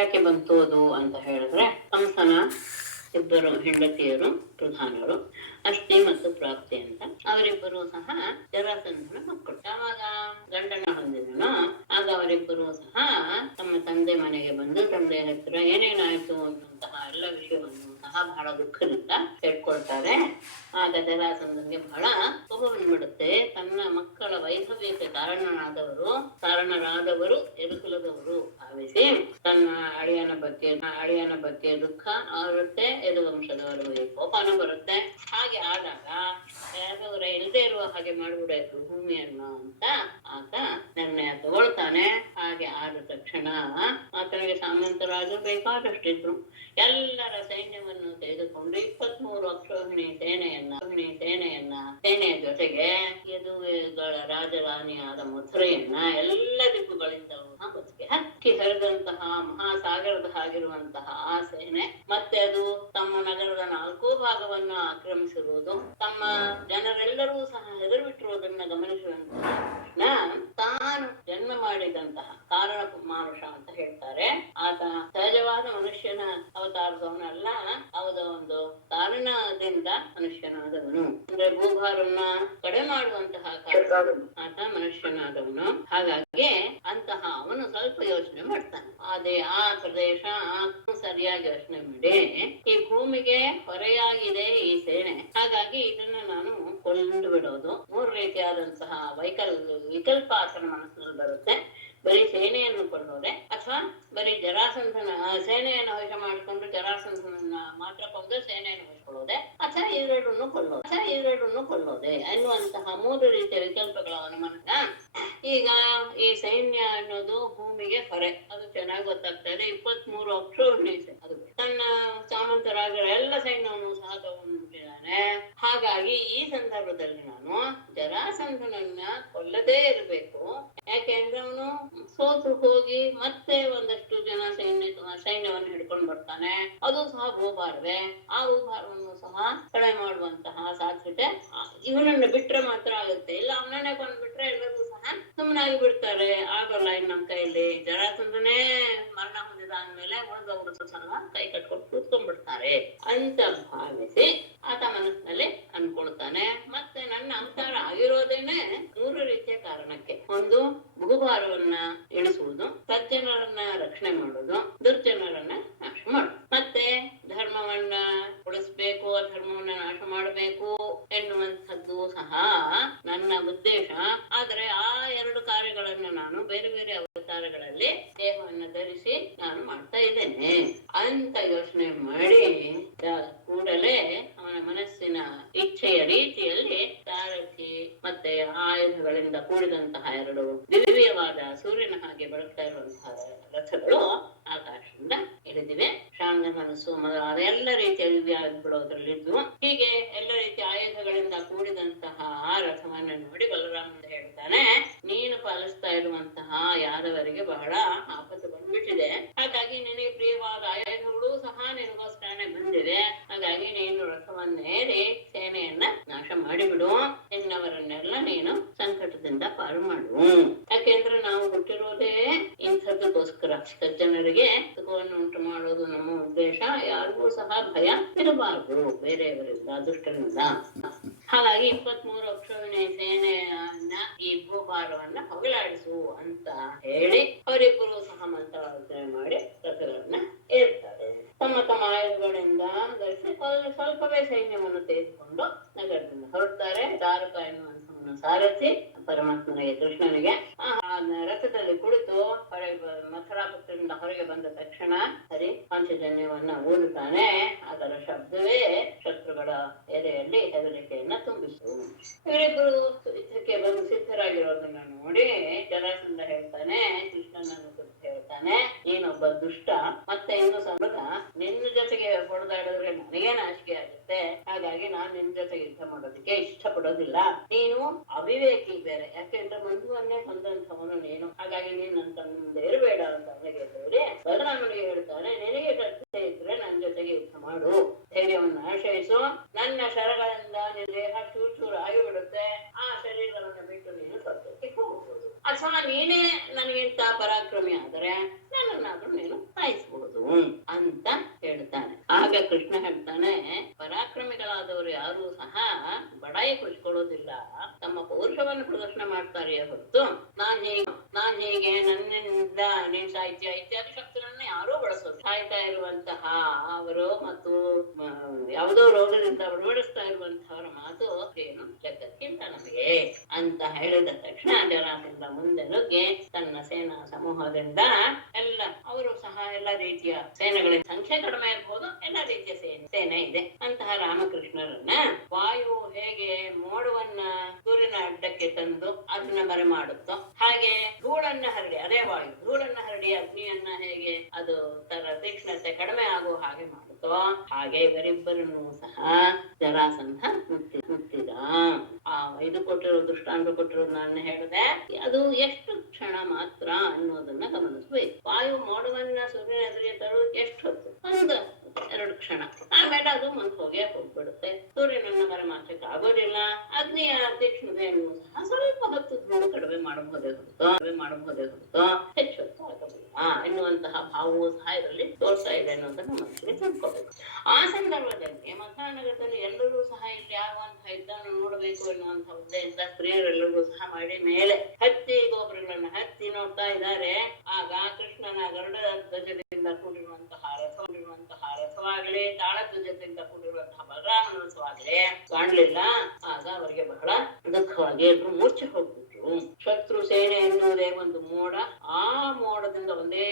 ಯಾಕೆ ಬಂತು ಅದು ಅಂತ ಹೇಳಿದ್ರೆ, ಕಂಸನ ಇಬ್ಬರು ಹೆಂಡತಿಯರು ಪ್ರಧಾನರು, ಅಸ್ಥಿ ಮತ್ತು ಪ್ರಾಪ್ತಿ ಅಂತ. ಅವರಿಬ್ಬರು ಸಹ ಜರಾಸಂಧನ ಮಕ್ಕಳು. ಯಾವಾಗ ಗಂಡನ ಹೊಂದಿದನೋ ಆಗ ಅವರಿಬ್ಬರು ಸಹ ತಮ್ಮ ತಂದೆ ಮನೆಗೆ ಬಂದು ತಂದೆಯ ಹತ್ರ ಏನೇನಾಯ್ತು ಅನ್ನುವಂತಹ ಎಲ್ಲ ವಿಷಯವನ್ನು ಸಹ ಬಹಳ ದುಃಖದಿಂದ ಹೇಳ್ಕೊಳ್ತಾರೆ. ಆಗ ಜರಾಸಂಧನಿಗೆ ಬಹಳ ಕೋಪ ಬಂದ್ಬಿಡುತ್ತೆ. ತನ್ನ ಮಕ್ಕಳ ವೈಭವ್ಯಕ್ಕೆ ಕಾರಣರಾದವರು ಯದುಕುಲದವರು ಭಾವಿಸಿ ತನ್ನ ಅಳಿಯನ ಬಗ್ಗೆ ದುಃಖ ಬರುತ್ತೆ, ಯದುವಂಶದವರಿಗೆ ಕೋಪನೂ ಬರುತ್ತೆ. ಹಾಗೆ ಆದಾಗ ಯಾದವರ ಇಲ್ಲದೆ ಇರುವ ಹಾಗೆ ಮಾಡ್ಬಿಡಾಯ್ತು ಭೂಮಿಯನ್ನು ಅಂತ ಆತ ನಿರ್ಣಯ ತಗೊಳ್ತಾನೆ. ಹಾಗೆ ಆದ ತಕ್ಷಣ ಆತನಿಗೆ ಸಾಮಂತರಾಜು ಬೇಕಾದಷ್ಟಿದ್ರು. ಎಲ್ಲರ ಸೈನ್ಯವನ್ನು ತೆಗೆದುಕೊಂಡು 23 ಅಕ್ಷೋಹಿಣಿ ಸೇನೆಯ ಜೊತೆಗೆ ಯದುಗಳ ರಾಜಧಾನಿಯಾದ ಮಥುರೆಯನ್ನ ಎಲ್ಲ ದಿಕ್ಕುಗಳಿಂದ ಹಕ್ಕಿ ಹರಿದಂತಹ ಮಹಾಸಾಗರದ ಹಾಗಿರುವಂತಹ ಆ ಸೇನೆ, ಮತ್ತೆ ಅದು ತಮ್ಮ ನಗರದ 4 ಭಾಗವನ್ನು ಆಕ್ರಮಿಸಿರುವುದು, ತಮ್ಮ ಜನರೆಲ್ಲರೂ ಸಹ ಹೆದರುಬಿಟ್ಟಿರುವುದನ್ನ ಗಮನಿಸುವಂತಹ ತಾನು ಜನ್ಮ ಮಾಡಿದಂತಹ ಕಾರಣ ಮಾನುಷ ಅಂತ ಹೇಳ್ತಾರೆ. ಆತ ಸಹಜವಾದ ಮನುಷ್ಯನ ಅವತಾರದವನಲ್ಲ, ಅವದ ಒಂದು ಕಾರಣದಿಂದ ಮನುಷ್ಯನಾದವನು. ಅಂದ್ರೆ ಭೂಭಾರನ್ನ ಕಡಿಮೆ ಮಾಡುವಂತಹ ಆತ ಮನುಷ್ಯನಾದವನು. ಹಾಗಾಗಿ ಅಂತಹ ಅವನು ಸ್ವಲ್ಪ ಯೋಚನೆ ಮಾಡ್ತಾನೆ. ಅದೇ ಆ ಪ್ರದೇಶ ಸರಿಯಾಗಿ ಯೋಚನೆ ಮಾಡಿ, ಈ ಭೂಮಿಗೆ ಹೊರೆಯಾಗಿದೆ ಈ ಸೇನೆ, ಹಾಗಾಗಿ ಇದನ್ನ ನಾನು ಕೊಂಡು ಬಿಡೋದು. 3 ರೀತಿಯಾದಂತಹ ವಿಕಲ್ಪ ಆತನ ಮನಸ್ಸಿನಲ್ಲಿ ಬರುತ್ತೆ. ಬರೀ ಸೇನೆಯನ್ನು ಕೊಳ್ಳೋದೆ, ಅಥವಾ ಬರೀ ಜರಾಸಂಧನ ಸೇನೆಯನ್ನು ವಶ ಮಾಡಿಕೊಂಡು ಜರಾಸಂಧನನ್ನ ಮಾತ್ರ ಕೊಂದು ಸೇನೆಯನ್ನು ವಹಿಸಿಕೊಳ್ಳೋದೆ, ಅಥವಾ ಇವೆರಡನ್ನು ಕೊಳ್ಳೋದೆ ಅನ್ನುವಂತಹ 3 ರೀತಿಯ ವಿಕಲ್ಪಗಳು ಅವನ ಮನಸ್ಸ. ಈಗ ಈ ಸೈನ್ಯ ಅನ್ನೋದು ಭೂಮಿಗೆ ಹೊರೆ, ಅದು ಚೆನ್ನಾಗಿ ಗೊತ್ತಾಗ್ತಾ ಇದೆ. 23 ಅಕ್ಷೋಹಿಣಿ ಅದು ತನ್ನ ಸಾಮಂತರಾಜರ ಎಲ್ಲ ಸೈನ್ಯವನ್ನು ಸಹ ತಗೊಂಡಿದ್ದಾನೆ. ಹಾಗಾಗಿ ಈ ಸಂದರ್ಭದಲ್ಲಿ ನಾನು ಜರಾಸಂಧನನ್ನ ಕೊಲ್ಲದೇ ಇರಬೇಕು. ಯಾಕೆಂದ್ರೆ ಅವನು ಸೋತು ಹೋಗಿ ಮತ್ತೆ ಒಂದಷ್ಟು ಜನ ಸೈನ್ಯವನ್ನು ಹಿಡ್ಕೊಂಡು ಬರ್ತಾನೆ. ಅದು ಸಹ ಭೂಭಾರವೇ. ಆ ಭೂಭಾರವನ್ನು ಸಹ ಕಡಿಮೆ ಮಾಡುವಂತಹ ಸಾಧ್ಯತೆ ಇವನನ್ನು ಬಿಟ್ರೆ ಮಾತ್ರ ಆಗುತ್ತೆ. ಇಲ್ಲ ಅವನನ್ನೇ ಕೊಂಡ್ಬಿಟ್ರೆ ಎಲ್ಲರೂ ಸಹ ಸುಮ್ಮನಾಗಿ ಬಿಡ್ತಾರೆ. ಆಗಲ್ಲ ಇನ್ನು ನಮ್ಮ ಕೈಯಲ್ಲಿ. ಜರಾಸಂಧನೇ ಮರಣ ಹೊಂದಿದ ಅಂದ್ಮೇಲೆ ಉಳಿದವರು ಸಹ ಕೈ ಕಟ್ಕೊಂಡು ಕೂತ್ಕೊಂಡ್ಬಿಡ್ತಾರೆ ಅಂತ ಭಾವಿಸಿ ಆತ ಮನಸ್ಸಿನಲ್ಲಿ ಅನ್ಕೊಳ್ತಾನೆ. ಮತ್ತೆ ನನ್ನ ಅವತಾರ ಆಗಿರೋದೇನೆ 3 ರೀತಿಯ ಕಾರಣಕ್ಕೆ. ಒಂದು, ಭೂಭಾರವನ್ನ ಇಳಿಸುವುದು, ಸಜ್ಜನರನ್ನ ರಕ್ಷಣೆ ಮಾಡುವುದು, ದುರ್ಜನರನ್ನ ನಾಶ ಮಾಡುದು. ಮತ್ತೆ ಧರ್ಮವನ್ನ ಉಳಿಸ್ಬೇಕು, ಧರ್ಮವನ್ನ ನಾಶ ಮಾಡಬೇಕು ಎನ್ನುವಂಥದ್ದು ಸಹ ನನ್ನ ಉದ್ದೇಶ. ಆದ್ರೆ ಆ 2 ಕಾರ್ಯಗಳನ್ನು ನಾನು ಬೇರೆ ಬೇರೆ ಅವತಾರಗಳಲ್ಲಿ ದೇಹವನ್ನು ಧರಿಸಿ ನಾನು ಮಾಡ್ತಾ ಇದ್ದೇನೆ ಅಂತ ಯೋಚನೆ ಮಾಡಿ ಕೂಡಲೇ ಅವನ ಮನಸ್ಸಿನ ಇಚ್ಛೆಯ ರೀತಿಯಲ್ಲಿ ಸಾರಥಿ ಮತ್ತೆ ಆಯುಧಗಳಿಂದ ಕೂಡಿದಂತಹ 2 ದಿವ್ಯವಾದ ಸೂರ್ಯನ ಹಾಗೆ ಬೆಳಗ್ತಾ ಇರುವಂತಹ ರಥಗಳು ಆಕಾಶದಿಂದ ಇಳಿದಿವೆ. ಶಾಂಗ ಮನಸ್ಸು ಮೊದಲಾದ ಎಲ್ಲ ರೀತಿಯ ದಿವ್ಯಾಯುಧಗಳು ಅದರಲ್ಲಿದ್ವು. ಹೀಗೆ ಎಲ್ಲ ರೀತಿಯ ಆಯುಧಗಳಿಂದ ಕೂಡಿದಂತಹ ಆ ರಥವನ್ನು ನೋಡಿ ಬಲರಾಮ ಹೇಳ್ತಾನೆ, ನೀನು ಪಾಲಿಸ್ತಾ ಇರುವಂತಹ ಯಾದವರಿಗೆ ಬಹಳ ಆಪತ್ತು ಬಂದ್ಬಿಟ್ಟಿದೆ. ಹಾಗಾಗಿ ನಿನಗೆ ಪ್ರಿಯವಾದ ಆಯುಧಗಳು ಸಹ ನಿನಗೋಸ್ಕರನೇ ಬಂದಿದೆ. ಹಾಗಾಗಿ ನೀನು ರಥವನ್ನೇರಿ ಸೇನೆಯನ್ನ ನಾಶ ಮಾಡಿಬಿಡು. ಎನ್ನವರನ್ನೆಲ್ಲ ನೀನು ಸಂಕಟದಿಂದ ಪಾರು ಮಾಡು. ಯಾಕೆಂದ್ರೆ ನಾವು ಹುಟ್ಟಿರೋದೇ ಇಂಥದ್ದಕ್ಕೋಸ್ಕರ. ಸಜ್ಜನರಿಗೆ ಸುಖವನ್ನು ಉಂಟು ಮಾಡೋದು ನಮ್ಮ ಉದ್ದೇಶ. ಯಾರಿಗೂ ಸಹ ಭಯ ಇರಬಾರದು ಬೇರೆಯವರಿಂದ, ದುಷ್ಟರಿಂದ. ಹಾಗಾಗಿ 23 ಅಕ್ಷೋಹಿಣಿ ಸೇನೆಯನ್ನ ಈ ಭೂಭಾರವನ್ನ ಹೊಗಲಾಡಿಸು ಅಂತ ಹೇಳಿ ಅವರಿಬ್ಬರು ಸಹ ಮಂತ್ರಾಲೋಚನೆ ಮಾಡಿ ರಥಗಳನ್ನ ಏರ್ತಾರೆ. ತಮ್ಮ ಆಯುಧಗಳಿಂದ ಧರಿಸಿ ಸ್ವಲ್ಪವೇ ಸೈನ್ಯವನ್ನು ತೆಗೆದುಕೊಂಡು ನಗರದಿಂದ ಹೊರಡ್ತಾರೆ. ದಾರುಕ ಎನ್ನುವಂಥವನು ಸಾರಥಿ ಪರಮಾತ್ಮನಿಗೆ, ಕೃಷ್ಣನಿಗೆ. ರಥದಲ್ಲಿ ಕುಳಿತು ಮಥುರಾಪುರದಿಂದ ಹೊರಗೆ ಬಂದ ತಕ್ಷಣ ಹರಿ ಪಾಂಚಜನ್ಯವನ್ನ ಊದುತ್ತಾನೆ. ಅದರ ಶಬ್ದವೇ ಶತ್ರುಗಳ ಎದೆಯಲ್ಲಿ ಹೆದರಿಕೆಯನ್ನ ತುಂಬಿಸಿತು. ಇವರಿಬ್ಬರು ಯುದ್ಧಕ್ಕೆ ಬಂದು ಸಿದ್ಧರಾಗಿರೋದನ್ನ ನೋಡಿ ಜರಾಸಂಧ ಹೇಳ್ತಾನೆ, ಕೃಷ್ಣನನ್ನು ಕುರಿತು ಹೇಳ್ತಾನೆ, ನೀನೊಬ್ಬ ದುಷ್ಟ, ಮತ್ತೆ ಇನ್ನು ಸಮೃದ್ಧ, ನಿನ್ನ ಜೊತೆಗೆ ಹೊಡೆದಾಡಿದ್ರೆ ನನಗೆ ನಾಚಿಕೆ ಆಗುತ್ತೆ. ಹಾಗಾಗಿ ನಾನು ನಿನ್ನ ಜೊತೆಗೆ ಯುದ್ಧ ಮಾಡೋದಕ್ಕೆ ಇಷ್ಟಪಡೋದಿಲ್ಲ. ನೀನು ಅವಿವೇಕಿ ಬೇರೆ, ಯಾಕೆಂದ್ರೆ ಬಂಧುವನ್ನೇ ಹೊಂದಂಥವನು ನೀನು. ಹಾಗಾಗಿ ನೀನು ನನ್ನ ತಂದೆ ಇರಬೇಡ ಅಂತ ಅವನಿಗೆ ಹೇಳಿ ಬಲರಾಮನಿಗೆ ಹೇಳ್ತಾನೆ, ನಿನಗೆ ಶ್ರದ್ಧೆ ಇದ್ರೆ ನನ್ನ ಜೊತೆಗೆ ಯುದ್ಧ ಮಾಡು, ಧೈರ್ಯವನ್ನು ಆಶ್ರಯಿಸು. ನನ್ನ ಶರಗಳಿಂದ ನಿನ್ನ ದೇಹ ಚೂರು ಆಗಿಬಿಡುತ್ತೆ. ಆ ಶರೀರವನ್ನು ಬಿಟ್ಟು ನೀನು ಸ್ವರ್ಗಕ್ಕೆ ಹೋಗ್ಬೋದು. ಅಥವಾ ನೀನೇ ನನಗಿಂತ ಪರಾಕ್ರಮಿ ಆದರೆ ನನ್ನನ್ನಾದ್ರೂ ನೀನು ಸಾಯಿಸ್ಬೋದು. ಯಾರು ಸಹ ಬಡಾಯಿ ಕೊಚ್ಕೊಳ್ಳೋದಿಲ್ಲ, ತಮ್ಮ ಪೌರುಷವನ್ನು ಪ್ರದರ್ಶನ ಮಾಡ್ತಾರೆಯೇ ಹೊರತು ನಾನ್ ಹೇಗೆ ನನ್ನಿಂದ ನೀನ್ ಸಾಹಿತ್ಯ ಇತ್ಯಾದಿ ಶಬ್ದಗಳನ್ನ ಯಾರೂ ಬಳಸೋದು. ಸಾಯ್ತಾ ಇರುವಂತಹ ಅವರು ಮತ್ತು ಯಾವುದೋ ರೋಗದಿಂದ ಬಡಬಡಿಸ್ತಾ ಇರುವಂತಹವರ ಮಾತು ಏನು ಲೆಕ್ಕಕ್ಕಿಂತ ನಮಗೆ ಅಂತ ಹೇಳಿದ ತಕ್ಷಣ ಜರಾಸಂಧ ಮುಂದೆ ನುಗ್ಗಿ ತನ್ನ ಸೇನಾ ಸಮೂಹದಿಂದ ಎಲ್ಲ ಅವರು ಸಹ ಎಲ್ಲ ರೀತಿಯ ಸೇನೆಗಳ ಸಂಖ್ಯೆ ಕಡಿಮೆ ಇರ್ಬೋದು, ಎಲ್ಲ ರೀತಿಯ ಸೇನೆ ಇದೆ ಅಂತಹ ರಾಮಕೃಷ್ಣರನ್ನ ವಾಯು ಹೇಗೆ ಮೋಡವನ್ನ ಸೂರ್ಯನ ಅಡ್ಡಕ್ಕೆ ತಂದು ಅದನ್ನ ಮರೆ ಮಾಡುತ್ತೋ ಹಾಗೆ ಧೂಳನ್ನ ಹರಡಿ, ಅದೇ ವಾಯು ಧೂಳನ್ನ ಹರಡಿ ಅಗ್ನಿಯನ್ನ ಹೇಗೆ ಅದು ತರ ತೀಕ್ಷ್ಣತೆ ಕಡಿಮೆ ಆಗುವ ಹಾಗೆ ಮಾಡುತ್ತೋ ಹಾಗೆ ಇವರಿಬ್ಬರನ್ನು ಸಹ ಜರಾಸಂಧ ಮುತ್ತಿದ. ಆ ಇದು ಕೊಟ್ಟಿರೋ ದೃಷ್ಟಾಂತ ಕೊಟ್ಟಿರೋದು ನಾನು ಹೇಳಿದೆ, ಅದು ಎಷ್ಟು ಕ್ಷಣ ಮಾತ್ರ ಅನ್ನೋದನ್ನ ಗಮನಿಸ್ಬೇಕು. ವಾಯು ಮೋಡವನ್ನ ಸೂರ್ಯನ ಎದುರಿಗೆ ತರೋದು ಎಷ್ಟು ಹೊತ್ತು? ಒಂದು 2 ಕ್ಷಣ, ಆಮೇಲೆ ಅದು ಮುಂದೆ ಹೋಗ್ಬಿಡುತ್ತೆ. ಸೂರ್ಯನನ್ನ ಮರೆ ಮಾತ್ರಕ್ಕೆ ಆಗೋದಿಲ್ಲ. ಅಗ್ನಿಯ ತೀಕ್ಷ್ಣತೆಯನ್ನು ಸಹ ಸ್ವಲ್ಪ ಹೊತ್ತು ಧೂಳು ಕಡಿಮೆ ಮಾಡಬಹುದೇ ಹೊರತು ಹೆಚ್ಚು ಹೊತ್ತು ಆಗೋದಿಲ್ಲ ಎನ್ನುವಂತಹ ಭಾವವು ಸಹ ಇದರಲ್ಲಿ ತೋರ್ತಾ ಇದೆ ಅನ್ನೋದನ್ನು ಮನಸ್ಸಿಗೆ ತಿಳ್ಕೋಬೇಕು. ಆ ಸಂದರ್ಭದಲ್ಲಿ ಮಥುರಾನಗರದಲ್ಲಿ ಎಲ್ಲರೂ ಸಹ ಇಲ್ಲಿ ಆಗುವಂತಹ ಯುದ್ಧವನ್ನು ನೋಡಬೇಕು ಎನ್ನುವಂತಹ ಉದ್ದೇಶ ಸ್ತ್ರೀಯರೆಲ್ಲರಿಗೂ ಸಹ ಮಾಡಿ ಮೇಲೆ ಹತ್ತಿ ಗೋಪುರಗಳನ್ನ ಹತ್ತಿ ನೋಡ್ತಾ ಇದ್ದಾರೆ. ಆಗ ಕೃಷ್ಣನ ಗರುಡ ಧ್ವಜದಿಂದ ಕೂಡಿರುವಂತಹ ರಥವಾಗಲಿ, ತಾಳ ಧ್ವಜದಿಂದ ಕೂಡಿರುವಂತಹ ಬಲರಾಮನ ರಥವಾಗಲಿ ಕಾಣ್ಲಿಲ್ಲ. ಆಗ ಅವರಿಗೆ ಬಹಳ ದುಃಖವಾಗಿ ಎಲ್ರು ಮೂರ್ಛೆ ಹೋಗ್ಬಿಟ್ರು. ಶತ್ರು ಸೇನೆ ಎನ್ನುವುದೇ ಒಂದು ಮೋಡ, ಆ ಮೋಡದಿಂದ ಒಂದೇ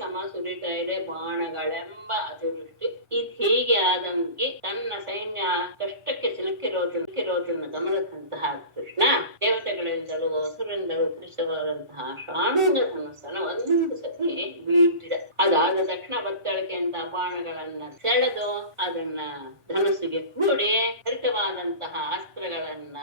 ಸಮ ಸುರಿತಾ ಇದೆ ಬಾಣಗಳೆಂಬ ಅತಿವೃಷ್ಟಿ. ಇದು ಹೀಗೆ ಆದಂಗೆ ತನ್ನ ಸೈನ್ಯ ಕಷ್ಟಕ್ಕೆ ಸಿಲುಕಿರೋದನ್ನ ಗಮನಿಸಿದಂತಹ ಕೃಷ್ಣ ದೇವತೆಗಳಿಂದಲೂ ಹಸುರಿಂದಲೂ ಕೃಷ್ಣವಾದಂತಹ ಶಾಣುಂಗ ಧನುಸ್ಸನ್ನು ಒಂದು ಸತಿ ಬೀಳ್ತಿದೆ. ಅದಾದ ತಕ್ಷಣ ಬತ್ತಳಿಕೆಯಿಂದ ಬಾಣಗಳನ್ನ ಸೆಳೆದು ಅದನ್ನ ಧನುಸ್ಸಿಗೆ ಕೂಡಿ ಹರಿತವಾದಂತಹ ಅಸ್ತ್ರಗಳನ್ನ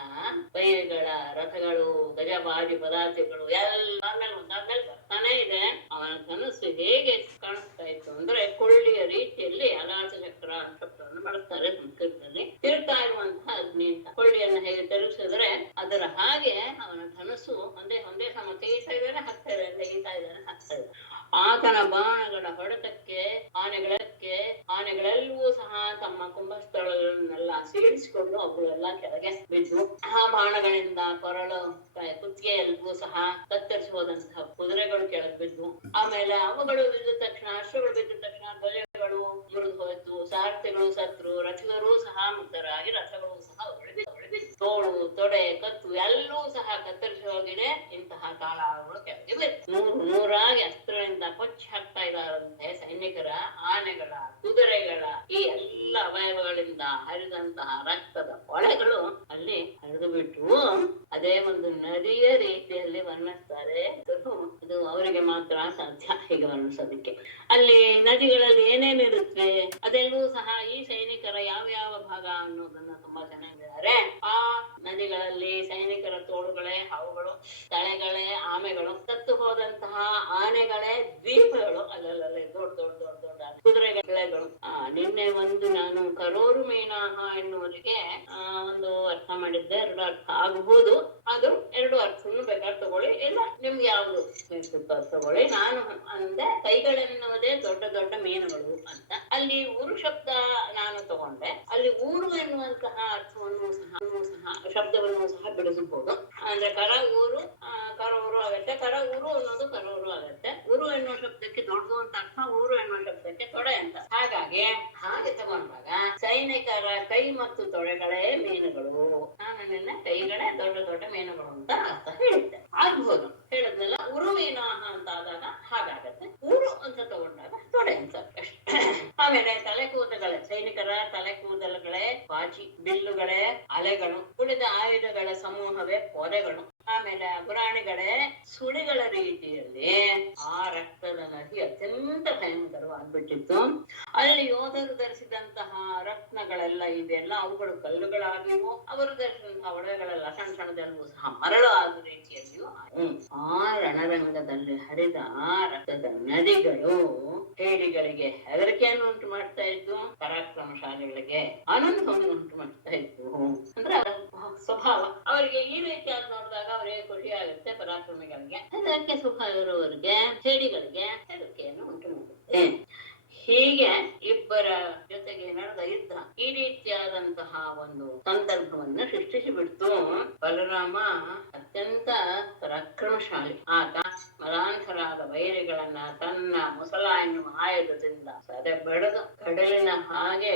ಬೈಗಳ ರಥಗಳು, ಗಜಬಾಜಿ ಪದಾರ್ಥಗಳು ಎಲ್ಲ ಒಂದಾದ್ಮೇಲೆ ಬರ್ತಾನೆ ಇದೆ. ಅವನ ಧನುಸ್ಸು ಹೇಗೆ ಕಾಣಿಸ್ತಾ ಇತ್ತು ಅಂದ್ರೆ ಕೊಳ್ಳಿಯ ರೀತಿಯಲ್ಲಿ ಅಲಾಸ ಚಕ್ರ ಶಬ್ದವನ್ನು ಬಳಸ್ತಾರೆ ಸಂಸ್ಕೃತದಲ್ಲಿ. ತಿರುಗ್ತಾ ಇರುವಂತಹ ಅಗ್ನಿ ಅಂತ ಕೊಳ್ಳಿಯನ್ನ ಹೇಗೆ ತಿರುಗಿಸಿದ್ರೆ ಅದರ ಹಾಗೆ ಅವನ ಧನುಸ್ಸು ಒಂದೇ ಸಮ ತೆಗಿತಾ ಇದ್ದಾನೆ, ಹಾಕ್ತಾ ಇದ್ದಾನೆ, ತೆಗಿತಾ ಇದ್ದಾನೆ, ಹಾಕ್ತಾ ಇದ್ದಾನೆ. ಆತನ ಬಾಣಗಳ ಹೊಡೆತಕ್ಕೆ ಆನೆಗಳೆಲ್ಲವೂ ಸಹ ತಮ್ಮ ಕುಂಭಸ್ಥಳಗಳನ್ನೆಲ್ಲ ಸೀಳಿಸಿಕೊಂಡು ಅವುಗಳೆಲ್ಲ ಕೆಳಗೆ ಬಿದ್ದು, ಆ ಬಾಣಗಳಿಂದ ಕೊರಳು ಕುತ್ತಿಗೆ ಎಲ್ಲವೂ ಸಹ ಕತ್ತರಿಸಿ ಹೋದಂತಹ ಕುದುರೆಗಳು ಕೆಳಗೆ ಬಿದ್ದು, ಆಮೇಲೆ ಅವುಗಳು ಬಿದ್ದ ತಕ್ಷಣ ಅಶ್ವಗಳು ಬಿದ್ದ ತಕ್ಷಣ ಧ್ವಜಗಳು ಮುರಿದು ಹೋಯ್ತು, ಸಾರಥಿಗಳು ಸತ್ರು, ರಥಿಗರೂ ಸಹ ಮುಕ್ತರಾಗಿ ರಥಗಳು ಸಹ ಒಳಬಿದ್ದು ತೋಳು, ತೊಡೆ, ಕತ್ತು ಎಲ್ಲವೂ ಸಹ ಕತ್ತರಿಸಿ ಹೋಗಿದೆ. ಇಂತಹ ಕಾಳಗಳು ಕೆಳಗೆ ಬಿದ್ದು ನೂರಾಗಿ ಅಸ್ತ್ರಗಳಿಂದ ಕೊಚ್ಚಿ ಹಾಕ್ತಾ ಇದ್ದಾರಂತೆ ಸೈನಿಕರ, ಆನೆಗಳ, ಕುದುರೆಗಳ ಈ ಎಲ್ಲ ಅವಯವಗಳಿಂದ ಹರಿದಂತಹ ರಕ್ತದ ಹೊಳೆಗಳು ಅಲ್ಲಿ ಹರಿದು ಬಿಟ್ಟು ಅದೇ ಒಂದು ನದಿಯ ರೀತಿಯಲ್ಲಿ ವರ್ಣಿಸ್ತಾರೆ. ಇದು ಅವರಿಗೆ ಮಾತ್ರ ಸಾಧ್ಯ ಹೀಗೆ ವರ್ಣಿಸೋದಕ್ಕೆ. ಅಲ್ಲಿ ನದಿಗಳಲ್ಲಿ ಏನೇನಿರುತ್ತೆ ಅದೆಲ್ಲವೂ ಸಹ ಈ ಸೈನಿಕರ ಯಾವ ಭಾಗ ಅನ್ನೋದನ್ನ ತುಂಬಾ ಚೆನ್ನಾಗಿದ್ದಾರೆ. ಆ ನದಿಗಳಲ್ಲಿ ಸೈನಿಕರ ತೋಳುಗಳೇ ಹಾವುಗಳು, ತಳೆಗಳೇ ಆಮೆಗಳು, ಸತ್ತು ಹೋದಂತಹ ಆನೆಗಳೇ ದ್ವೀಪಗಳು, ಅಲ್ಲಲ್ಲಿ ದೊಡ್ಡ ಕುದುರೆಗಳು. ನಿನ್ನೆ ಒಂದು ನಾನು ಕರೋರು ಮೀನಾಹ ಎನ್ನುವುದಕ್ಕೆ ಒಂದು ಅರ್ಥ ಮಾಡಿದ್ದೆ, 2 ಅರ್ಥ ಆಗಬಹುದು. ಅದು 2 ಅರ್ಥವನ್ನು ಬೇಕಾದ್ರೆ ತಗೊಳ್ಳಿ, ಇಲ್ಲ ನಿಮ್ಗೆ ಯಾವ್ದು ತಗೊಳ್ಳಿ. ನಾನು ಅಂದೆ ಕೈಗಳೆನ್ನುವುದೇ ದೊಡ್ಡ ಮೀನುಗಳು ಅಂತ. ಅಲ್ಲಿ ಊರು ಶಬ್ದ ನಾನು ತಗೊಂಡೆ. ಅಲ್ಲಿ ಊರು ಎನ್ನುವಂತಹ ಅರ್ಥವನ್ನು ಸಹ ಶಬ್ದವನ್ನು ಸಹ ಬಿಡಿಸಬಹುದು. ಅಂದ್ರೆ ಕರ ಊರು ಆಗತ್ತೆ, ಕರ ಊರು ಅನ್ನೋದು ಕರೂರು ಆಗತ್ತೆ. ಊರು ಎನ್ನುವ ಶಬ್ದಕ್ಕೆ ದೊಡ್ಡದು ಅಂತ ಅರ್ಥ, ಊರು ಎನ್ನುವ ಶಬ್ದಕ್ಕೆ ತೊಡೆ ಅಂತ. ಹಾಗೆ ತಗೊಂಡಾಗ ಸೈನಿಕರ ಕೈ ಮತ್ತು ತೊಡೆಗಳೇ ಮೀನುಗಳು. ನಾನು ನಿನ್ನೆ ಕೈಗಳೇ ದೊಡ್ಡ ಮೀನುಗಳು ಅಂತ ಅರ್ಥ ಹೇಳಿದ್ದೆ. ಆಗ್ಬೋದು, ಹೇಳಿದ್ನಲ್ಲ. ಉರು ಮೀನಾಹ ಅಂತ ಆದಾಗ ಹಾಗಾಗತ್ತೆ. ಊರು ಅಂತ ತಗೊಂಡಾಗ ತೊಡೆ ಅಂತ ಅಷ್ಟೇ. ಆಮೇಲೆ ತಲೆಕೂದಗಳೇ, ಸೈನಿಕರ ತಲೆಕೂದಲುಗಳೇ ಬಾಚಿ, ಬಿಲ್ಲುಗಳೇ ಅಲೆಗಳು, ಉಳಿದ ಆಯುಧಗಳ ಸಮೂಹವೇ ಪೊದೆಗಳು. ಆಮೇಲೆ ಪುರಾಣಿಗಳೇ ಸುಳಿಗಳ ರೀತಿಯಲ್ಲಿ ಆ ರಕ್ತದ ನದಿ ಅತ್ಯಂತ ಭಯಂಕರವಾಗ್ಬಿಟ್ಟಿತ್ತು. ಅಲ್ಲಿ ಯೋಧರು ಧರಿಸಿದಂತಹ ರತ್ನಗಳೆಲ್ಲ ಇದೆಲ್ಲ ಅವುಗಳು ಕಲ್ಲುಗಳಾಗಿವು. ಅವರು ಧರಿಸಿದಂತಹ ಒಡವೆಗಳೆಲ್ಲ ಸಣ್ಣದೆಲ್ಲವೂ ಸಹ ಮರಳು ಆದ ರೀತಿಯಲ್ಲಿಯೂ ಆ ರಣರಂಗದಲ್ಲಿ ಹರಿದ ಆ ರಕ್ತದ ನದಿಗಳು ಹೇಡಿಗಳಿಗೆ ಹೆದರಿಕೆಯನ್ನು ಉಂಟು ಮಾಡ್ತಾ ಇತ್ತು, ಪರಾಕ್ರಮಶಾಲಿಗಳಿಗೆ ಆನಂದವನ್ನು ಉಂಟು ಮಾಡ್ತಾ ಇತ್ತು. ಅಂದ್ರೆ ಸ್ವಭಾವ ಅವರಿಗೆ ಈ ರೀತಿಯಾಗಿ ನೋಡಿದಾಗ ಅವರಿಗೆ ಖುಷಿ ಆಗುತ್ತೆ. ಪರಾಕ್ರಮಿಗಳಿಗೆ ಹೆದರಿಕೆ ಸ್ವಭಾವ ಇರುವವರಿಗೆ, ಹೇಡಿಗಳಿಗೆ ಹೆದರಿಕೆಯನ್ನು ಉಂಟು ಮಾಡುತ್ತೆ. ಹೀಗೆ ಇಬ್ಬರ ಜೊತೆಗೆ ನಡೆದ ಯುದ್ಧ ಈ ರೀತಿಯಾದಂತಹ ಒಂದು ಸಂದರ್ಭವನ್ನು ಸೃಷ್ಟಿಸಿ ಬಿಡ್ತು. ಬಲರಾಮ ಅತ್ಯಂತ ಪರಾಕ್ರಮಶಾಲಿ. ಆತ ಮಲಾಂಧರಾದ ವೈರಿಗಳನ್ನ ತನ್ನ ಮುಸಲಾಯನ್ನು ಆಯುಧದಿಂದ ಸದೆ ಬೆಳೆದು ಕಡಲಿನ ಹಾಗೆ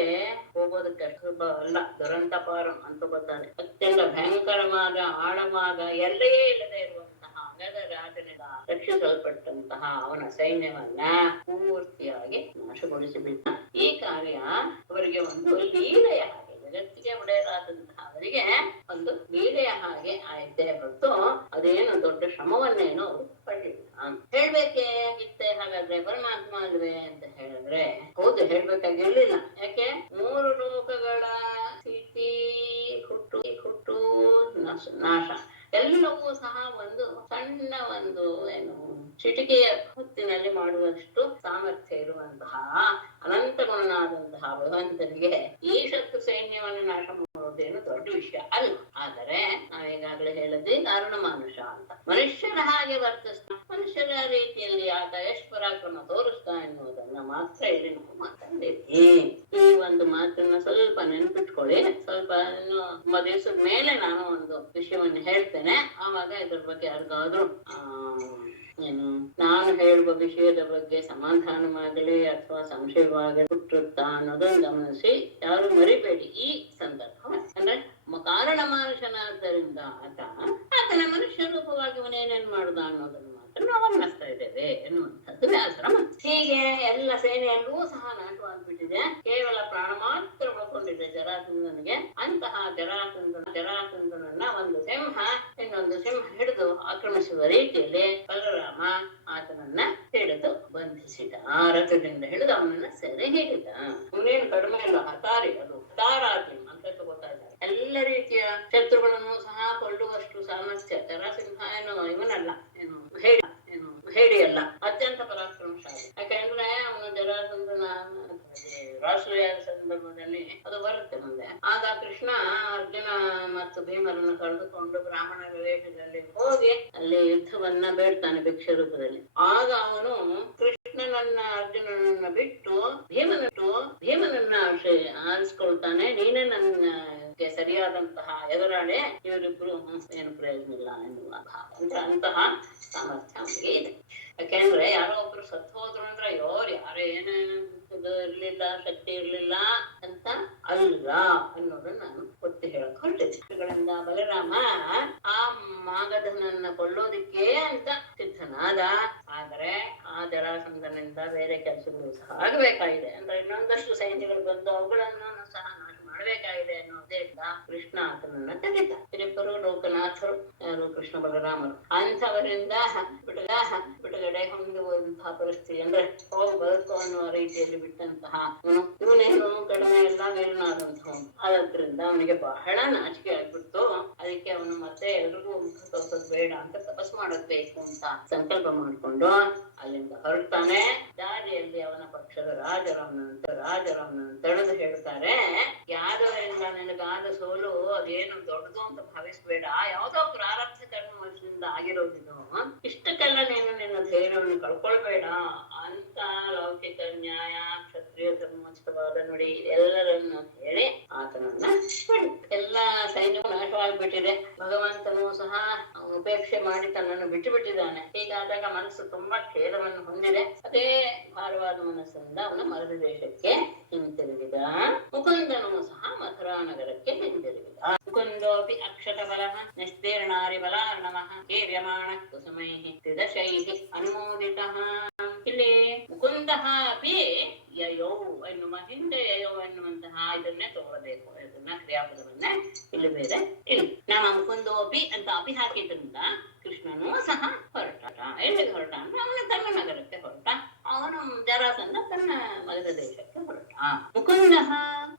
ಹೋಗೋದಕ್ಕೆ ಸುಲಭ ಅಲ್ಲ, ದುರಂತ ಪಾರು ಅಂತ ಗೊತ್ತಾರೆ. ಅತ್ಯಂತ ಭಯಂಕರವಾದ ಆಳವಾದ ಎಲ್ಲೆಯೇ ಇಲ್ಲದೆ ಇರುವಂತಹ ಅಂಗದ ರಾಜನಿಂದ ರಕ್ಷಿಸಲ್ಪಟ್ಟಂತಹ ಅವನ ಸೈನ್ಯವನ್ನ ಪೂರ್ತಿಯಾಗಿ ನಾಶಗೊಳಿಸಿಬಿಟ್ಟ. ಈ ಕಾರ್ಯ ಅವರಿಗೆ ಒಂದು ಲೀಲೆಯ ಹಾಗೆ, ಜಗತ್ತಿಗೆ ಒಡೆಯರಾದಂತಹ ಅವರಿಗೆ ಒಂದು ಲೀಲೆಯ ಹಾಗೆ ಆಯ್ತೆ ಹೊರತು ಅದೇನು ದೊಡ್ಡ ಶ್ರಮವನ್ನೇನು ಅವರು ಪಡಲಿಲ್ಲ. ಹೇಳ್ಬೇಕೇ ಇತ್ತೆ ಹಾಗಾದ್ರೆ ಪರಮಾತ್ಮ ಅಲ್ವೇ ಅಂತ ಹೇಳಿದ್ರೆ ಹೌದು, ಹೇಳ್ಬೇಕಾಗಿರ್ಲಿಲ್ಲ. ಯಾಕೆ? 3 ಲೋಕಗಳ ಸ್ಥಿತಿ, ಹುಟ್ಟು ನಾಶ ಎಲ್ಲವೂ ಸಹ ಒಂದು ಸಣ್ಣ ಒಂದು ಏನು ಚಿಟಿಕೆಯ ಹೊತ್ತಿನಲ್ಲಿ ಮಾಡುವಷ್ಟು ಸಾಮರ್ಥ್ಯ ಇರುವಂತಹ ಅನಂತ ಗುಣನಾದಂತಹ ಭಗವಂತನಿಗೆ ಈ ಶತ್ರು ಸೈನ್ಯವನ್ನು ನಾಶ ಮಾಡೋದೇನು ದೊಡ್ಡ ವಿಷಯ ಅಲ್ಲ. ಆದರೆ ನಾವೀಗಾಗಲೇ ಹೇಳಿದ್ವಿ ಕಾರಣ ಮಾನುಷ ಅಂತ. ಮನುಷ್ಯರ ಹಾಗೆ ವರ್ತಿಸ್ತಾ, ಮನುಷ್ಯರ ರೀತಿಯಲ್ಲಿ ಆತ ಎಷ್ಟು ಪರಾಕ್ರಮ ತೋರಿಸ್ತಾ ಎನ್ನುವುದನ್ನ ಮಾತ್ರ ಇಲ್ಲಿ ನಾವು ಮಾತಾಡಿದ್ವಿ. ಈ ಒಂದು ಮಾತನ್ನ ಸ್ವಲ್ಪ ನೆನ್ಪಿಟ್ಕೊಳ್ಳಿ. ಸ್ವಲ್ಪ ತುಂಬಾ ದಿವಸದ ಮೇಲೆ ನಾನು ಒಂದು ವಿಷಯವನ್ನು ಹೇಳ್ತೇನೆ, ಆವಾಗ ಇದ್ರ ಬಗ್ಗೆ ಯಾರಿಗಾದ್ರೂ ಏನು ನಾನು ಹೇಳುವ ವಿಷಯದ ಬಗ್ಗೆ ಸಮಾಧಾನವಾಗಲಿ ಅಥವಾ ಸಂಶಯವಾಗಲಿ ಹುಟ್ಟುತ್ತಾ ಅನ್ನೋದನ್ನು ಗಮನಿಸಿ ಯಾರು ಮರಿಬೇಡಿ. ಈ ಸಂದರ್ಭ ಅಂದ್ರೆ ಕಾರಣ ಮಾನುಷನಾದ್ದರಿಂದ ಆತನ ಮನುಷ್ಯ ರೂಪವಾಗಿ ಅವನೇನೇನ್ ಮಾಡುದ ಅನ್ನೋದನ್ನು ಮಾತ್ರ ನಾವು ಗಮನಿಸ್ತಾ ಇದ್ದೇವೆ ಎನ್ನುವಂಥದ್ದು ವ್ಯಾಸರ ಮಾತು. ಹೀಗೆ ಎಲ್ಲ ಸೇನೆಯಲ್ಲೂ ಸಹ ನಾಶವಾಗ್ಬಿಟ್ಟಿದೆ, ಕೇವಲ ಪ್ರಾಣ ಮಾತ್ರ ಉಳ್ಕೊಂಡಿದೆ ಜರಾಸಂಧನಿಗೆ. ಅಂತಹ ಜರಾಸಂಧನನ್ನ ಒಂದು ಸಿಂಹ ಇನ್ನೊಂದು ಸಿಂಹ ಹಿಡಿದು ಆಕ್ರಮಿಸುವ ರೀತಿಯಲ್ಲಿ ಬಲರಾಮ ಆತನನ್ನ ಹಿಡಿದು ಬಂಧಿಸಿದ. ರಥದಿಂದ ಹಿಡಿದು ಅವನನ್ನ ಸೆರೆ ಹಿಡಿದ. ಅವನೇನು ಕಡಿಮೆ ಇಲ್ಲ, ಹತಾರಿ, ಅದು ಹತಾರಾತಿ ಅಂತ ತಗೋತಾ ಇದ್ದಾರೆ. ಎಲ್ಲ ರೀತಿಯ ಶತ್ರುಗಳನ್ನು ಸಹ ಕೊಲ್ಲುವಷ್ಟು ಸಾಮರ್ಥ್ಯ ಜರಾಸಿಂಹ ಇವನಲ್ಲ, ಹೇಳಿ ಅಲ್ಲ, ಅತ್ಯಂತ ಪರಾಕ್ರಮಶಾಲಿ. ಯಾಕೆಂದ್ರೆ ಅವನು ಜರಾಸಂಧನ ರಾಷ್ಟ್ರೀಯ ಸಂದರ್ಭದಲ್ಲಿ ಅದು ಬರುತ್ತೆ ಮುಂದೆ. ಆಗ ಕೃಷ್ಣ ಅರ್ಜುನ ಮತ್ತು ಭೀಮರನ್ನು ಕಳೆದುಕೊಂಡು ಬ್ರಾಹ್ಮಣರ ವೇಷದಲ್ಲಿ ಹೋಗಿ ಅಲ್ಲಿ ಯುದ್ಧವನ್ನ ಬೇಡ್ತಾನೆ ಭಿಕ್ಷ ರೂಪದಲ್ಲಿ. ಆಗ ಅವನು ಕೃಷ್ಣನನ್ನ ಅರ್ಜುನನನ್ನ ಬಿಟ್ಟು ಭೀಮನನ್ನ ಆರಿಸ್ಕೊಳ್ತಾನೆ. ನೀನೇ ನನ್ನ ಸರಿಯಾದಂತಹ ಎದುರಾಳೆ, ಇವರಿಬ್ರು ಏನು ಪ್ರಯೋಜನ ಇಲ್ಲ ಎನ್ನುವ ಭಾವ. ಅಂದ್ರೆ ಅಂತಹ ಸಾಮರ್ಥ್ಯ ಅವನಿಗೆ ಇದೆ. ಯಾಕೆಂದ್ರೆ ಯಾರೋ ಒಬ್ರು ಸತ್ತು ಹೋದ್ರು ಅಂದ್ರೆ ಯಾರು ಏನೇನು ಇರ್ಲಿಲ್ಲ, ಶಕ್ತಿ ಇರ್ಲಿಲ್ಲ ಅಂತ ಅಲ್ಲ ಅನ್ನೋದನ್ನ ನಾನು ಒತ್ತಿ ಹೇಳಕ್ ಹೊರಟಿದ್ದೆ. ಬಲರಾಮ ಆ ಮಾಗಧನನ್ನ ಕೊಳ್ಳೋದಿಕ್ಕೆ ಅಂತ ಸಿದ್ಧನಾದ. ಆದ್ರೆ ಆ ಜರಾಸಂಧನಿಂದ ಬೇರೆ ಕೆಲಸಗಳು ಸಹ ಆಗಬೇಕಾಗಿದೆ. ಅಂದ್ರೆ ಇನ್ನೊಂದಷ್ಟು ಸೈನ್ಯಗಳು ಬಂದು ಅವುಗಳನ್ನು ಸಹ ನಾಶ ಮಾಡಬೇಕಾಗಿದೆ ಅನ್ನೋದ್ರಿಂದ ಕೃಷ್ಣ ಆತನನ್ನ ತೆಗೆದ. ಇವರಿಬ್ಬರು ಲೋಕನಾಥರು, ಯಾರು ಕೃಷ್ಣ ಬಲರಾಮರು. ಅಂಥವರಿಂದ ಬಿಡುಗಡೆ ಹೊಂದುವಂತಹ ಪರಿಸ್ಥಿತಿ, ಅಂದ್ರೆ ಹೋಗಿ ಬದುಕು ಅನ್ನುವ ರೀತಿಯಲ್ಲಿ ಬಿಟ್ಟಂತಹ ಇವನೇನು ಕಡಿಮೆ ಎಲ್ಲ ವೀರನಾದಂಥವನು. ಆದ್ರಿಂದ ಅವನಿಗೆ ಬಹಳ ನಾಚಿಕೆ ಆಗ್ಬಿಡ್ತು. ಅದಕ್ಕೆ ಅವನು ಮತ್ತೆ ಎಲ್ರಿಗೂ ಮುಖ ತೋರ್ಸೋದು ಬೇಡ ಅಂತ ತಪಸ್ ಮಾಡಬೇಕು ಅಂತ ಸಂಕಲ್ಪ ಮಾಡ್ಕೊಂಡು ಅಲ್ಲಿಂದ ಹೊರಡ್ತಾನೆ. ದಾರಿಯಲ್ಲಿ ಅವನ ಪಕ್ಷದ ರಾಜರವನನ್ನು ತಡೆದು ಹೇಳ್ತಾರೆ, ಯಾದವರಿಂದ ನಿನಗಾದ ಸೋಲು ಅದೇನು ದೊಡ್ಡದು ಅಂತ ಭಾವಿಸ್ಬೇಡ, ಯಾವ್ದೋ ಪ್ರಾರಬ್ಧ ಕರ್ಮದಿಂದ ಆಗಿರೋದಿದು. ಇಷ್ಟಕ್ಕೆಲ್ಲ ನೀನು ನಿನ್ನ ಧೈರ್ಯವನ್ನು ಕಳ್ಕೊಳ್ಬೇಡ ಅಂತ ಲೌಕಿಕ ನ್ಯಾಯ, ಕ್ಷತ್ರಿಯ ಧರ್ಮೋಚಿತವಾದ ನುಡಿ ಎಲ್ಲರನ್ನು ಹೇಳಿ ಆತನನ್ನ ಎಲ್ಲ ಸೈನ್ಯವು ನಾಶವಾಗ್ಬಿಟ್ಟಿದೆ. ಭಗವಂತನು ಸಹ ಉಪೇಕ್ಷೆ ಮಾಡಿ ತನ್ನನ್ನು ಬಿಟ್ಟು ಬಿಟ್ಟಿದ್ದಾನೆ. ಹೀಗಾದಾಗ ಮನಸ್ಸು ತುಂಬಾ ಖೇದವನ್ನು ಹೊಂದಿದೆ. ಅದೇ ಭಾರವಾದ ಮನಸ್ಸಿನಿಂದ ಅವನ ಮರದ ದೇಶಕ್ಕೆ ಹಿಂತಿರುಗಿದ. ಮುಕುಂದನು ಸಹ ಮಥುರಾ ನಗರಕ್ಕೆ ಹಿಂತಿರುಗಿದ. ಮುಕುಂದೋಪಿ ಅಕ್ಷತ ಬಲಃ ನಿಸ್ತೀರ್ಣಾರಿ ಬಲಾರ್ಣವಃ ಕೀರ್ಯಮಾಣ ಕುಸುಮೈಃ ತ್ರಿದಶೈಃ ಅನುಮೋದಿತಃ. ಇಲ್ಲಿ ಮುಕುಂದಃ ಅಪಿ ಯಯೌ ಎನ್ನುವ ಹಿಂದೆ ಯಯೌ ಎನ್ನುವಂತಹ ಇದನ್ನೇ ತಗೊಳ್ಬೇಕು. ಇದನ್ನ ಕ್ರಿಯಾಪದವನ್ನ ಇಲ್ಲಿ ಬೇರೆ ಇಲ್ಲಿ ನಮ್ಮ ಮುಕುಂದೋಪಿ ಅಂತ ಅಪಿ ಹಾಕಿದ್ರಿಂದ ಕೃಷ್ಣನೂ ಸಹ ಹೊರಟ. ಎಲ್ಲಿಗೆ ಹೊರಟ ಅಂದ್ರೆ ಅವನ ತನ್ನ ನಗರಕ್ಕೆ ಹೊರಟ. ಅವನು ಜರಾಸಂಧ ತನ್ನ ಮಗದ ದೇಶಕ್ಕೆ ಹೊರಟ. ಮುಕುಂದಃ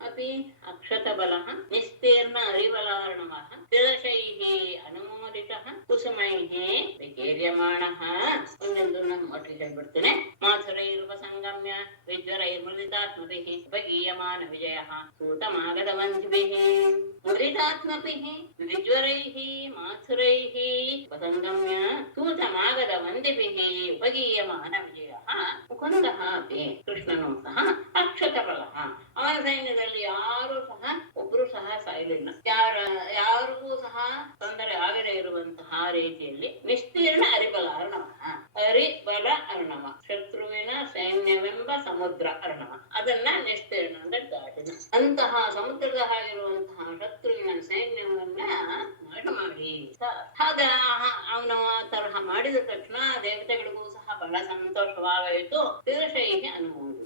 ಅಪಿ ಅಕ್ಷತ ಬಲಃ ನಿಸ್ತೀರ್ಣ ಅರಿಬಲಾರ್ಣವಃ ತ್ರಿದಶೈಃ ಅನುಮೋದಿತಃ ಕುಸುಮೈಃ ವಿಕೀರ್ಯಮಾಣಃ. ಒಂದೊಂದು ನಮ್ಮ ಒಟ್ಟಿಗೆ ಹೇಳ್ಬಿಡ್ತೇನೆ. ಮಾಥುರೈರುಪಸಂಗಮ್ಯ ವಿಜ್ವರೈರ್ಮೃದಿತಾತ್ಮಭಿಃ ಉಪಗೀಯಮಾನ ವಿಜಯಃ ಸೂತಮಾಗಧವಂದ್ಭಿಃ. ಮೃದಿತಾತ್ಮಭಿಃ ವಿಜ್ವರೈಃ ಮಾಥುರೈಃ ಉಪಸಂಗಮ್ಯ ಸೂತಮಾಗಧವಂದ್ಭಿಃ ಉಪಗೀಯಮಾನ ವಿಜಯಃ. ಮುಕುಂದಃ ಅಪಿ ಕೃಷ್ಣನು ಸಹ ಅಕ್ಷತ ಬಲಃ, ಅವನ ಸೈನ್ಯದಲ್ಲಿ ಯಾರು ಸಹ ಒಬ್ರು ಸಹ ಸಾಯಲಿಲ್ಲ. ಯಾರಿಗೂ ಸಹ ತೊಂದರೆ ಆಗದೇ ಇರುವಂತಹ ರೀತಿಯಲ್ಲಿ ನಿಸ್ತೀರ್ಣ ಅರಿಬಲ ಅರ್ಣವ, ಅರಿಬಲ ಅರ್ಣವ, ಶತ್ರುವಿನ ಸೈನ್ಯವೆಂಬ ಸಮುದ್ರ ಅರ್ಣವ, ಅದನ್ನ ನಿಸ್ತೀರ್ಣ ಅಂದ್ರೆ ದಾಟಿನ ಅಂತಹ ಸಮುದ್ರದ ಹಾಗಿರುವಂತಹ ಶತ್ರುವಿನ ಸೈನ್ಯವನ್ನ ನಾಶ ಮಾಡಿ. ಆಗ ಅವನು ಆ ತರಹ ಮಾಡಿದ ತಕ್ಷಣ ದೇವತೆಗಳಿಗೂ ಸಹ ಬಹಳ ಸಂತೋಷವಾಯಿತು. ತಿರುಷೈಹಿ ಅನುಮೋದಿತ,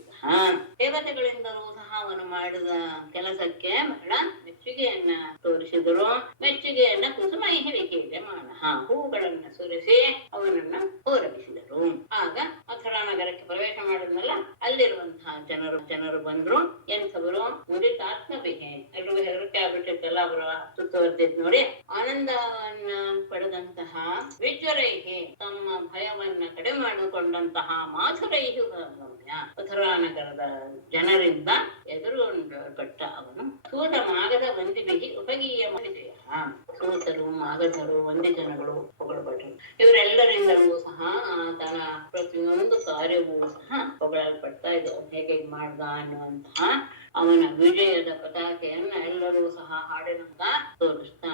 ದೇವತೆಗಳಿಂದಲೂ ಸಹ ಅವನು ಮಾಡಿದ ಕೆಲಸಕ್ಕೆ ಬಹಳ ಮೆಚ್ಚುಗೆಯನ್ನ ತೋರಿಸಿದರು. ಮೆಚ್ಚುಗೆಯನ್ನ ಕುಸುಮೈಹಿ ವಿಕೀರ್ಯಮಾಣ, ಹೂಗಳನ್ನ ಸುರಿಸಿ ಅವನನ್ನ ಗೌರವಿಸಿದರು. ಆಗ ಮಥುರಾ ನಗರಕ್ಕೆ ಪ್ರವೇಶ ಮಾಡಿದ್ನಲ್ಲ, ಅಲ್ಲಿರುವಂತಹ ಜನರು ಬಂದ್ರು. ಎಂಥವರು? ಮುದಿತಾತ್ಮಭಿಹೆ, ಎಲ್ರಿಗೂ ಹೆದರಿಕೆ ಆಗ್ಬಿಟ್ಟಿರ್ತಲ್ಲ ಅವರ ಸುತ್ತುವರೆದಿದ್ ನೋಡಿ. ಆನಂದವನ್ನ ಪಡೆದಂತಹ ವಿಜ್ವರೈಹಿ, ತಮ್ಮ ಭಯವನ್ನ ಕಡಿಮೆ ಮಾಡಿಕೊಂಡಂತಹ ಮಾಥುರೈಹಿ ಗಮ್ಯ, ಮಥುರಾ ನಗರದ ಜನರಿಂದ ಎದುರುಗೊಂಡಪಟ್ಟ ಅವನು ಸೂತ ಮಾಗಧ ವಂದಿಭಿಹಿ ಉಪಗೀಯ ಮಣಿಜಯ, ಸೂತರು, ಮಾಗಧರು, ವಂದಿಜನಗಳು, ಹೊಗಳಲ್ಪಟ್ಟರು, ಇವರೆಲ್ಲರಿಂದಲೂ ಸಹ ತನ್ನ ಪ್ರತಿಯೊಂದು ಕಾರ್ಯವೂ ಸಹ ಹೊಗಳಲ್ಪಡ್ತಾ ಇದೆ. ಹೇಗೆ ಮಾಡ್ದ ಅನ್ನುವಂತಹ ಅವನ ವಿಜಯದ ಪತಾಕೆಯನ್ನ ಎಲ್ಲರೂ ಸಹ ಹಾಡಿನಿಂದ ತೋರಿಸ್ತಾ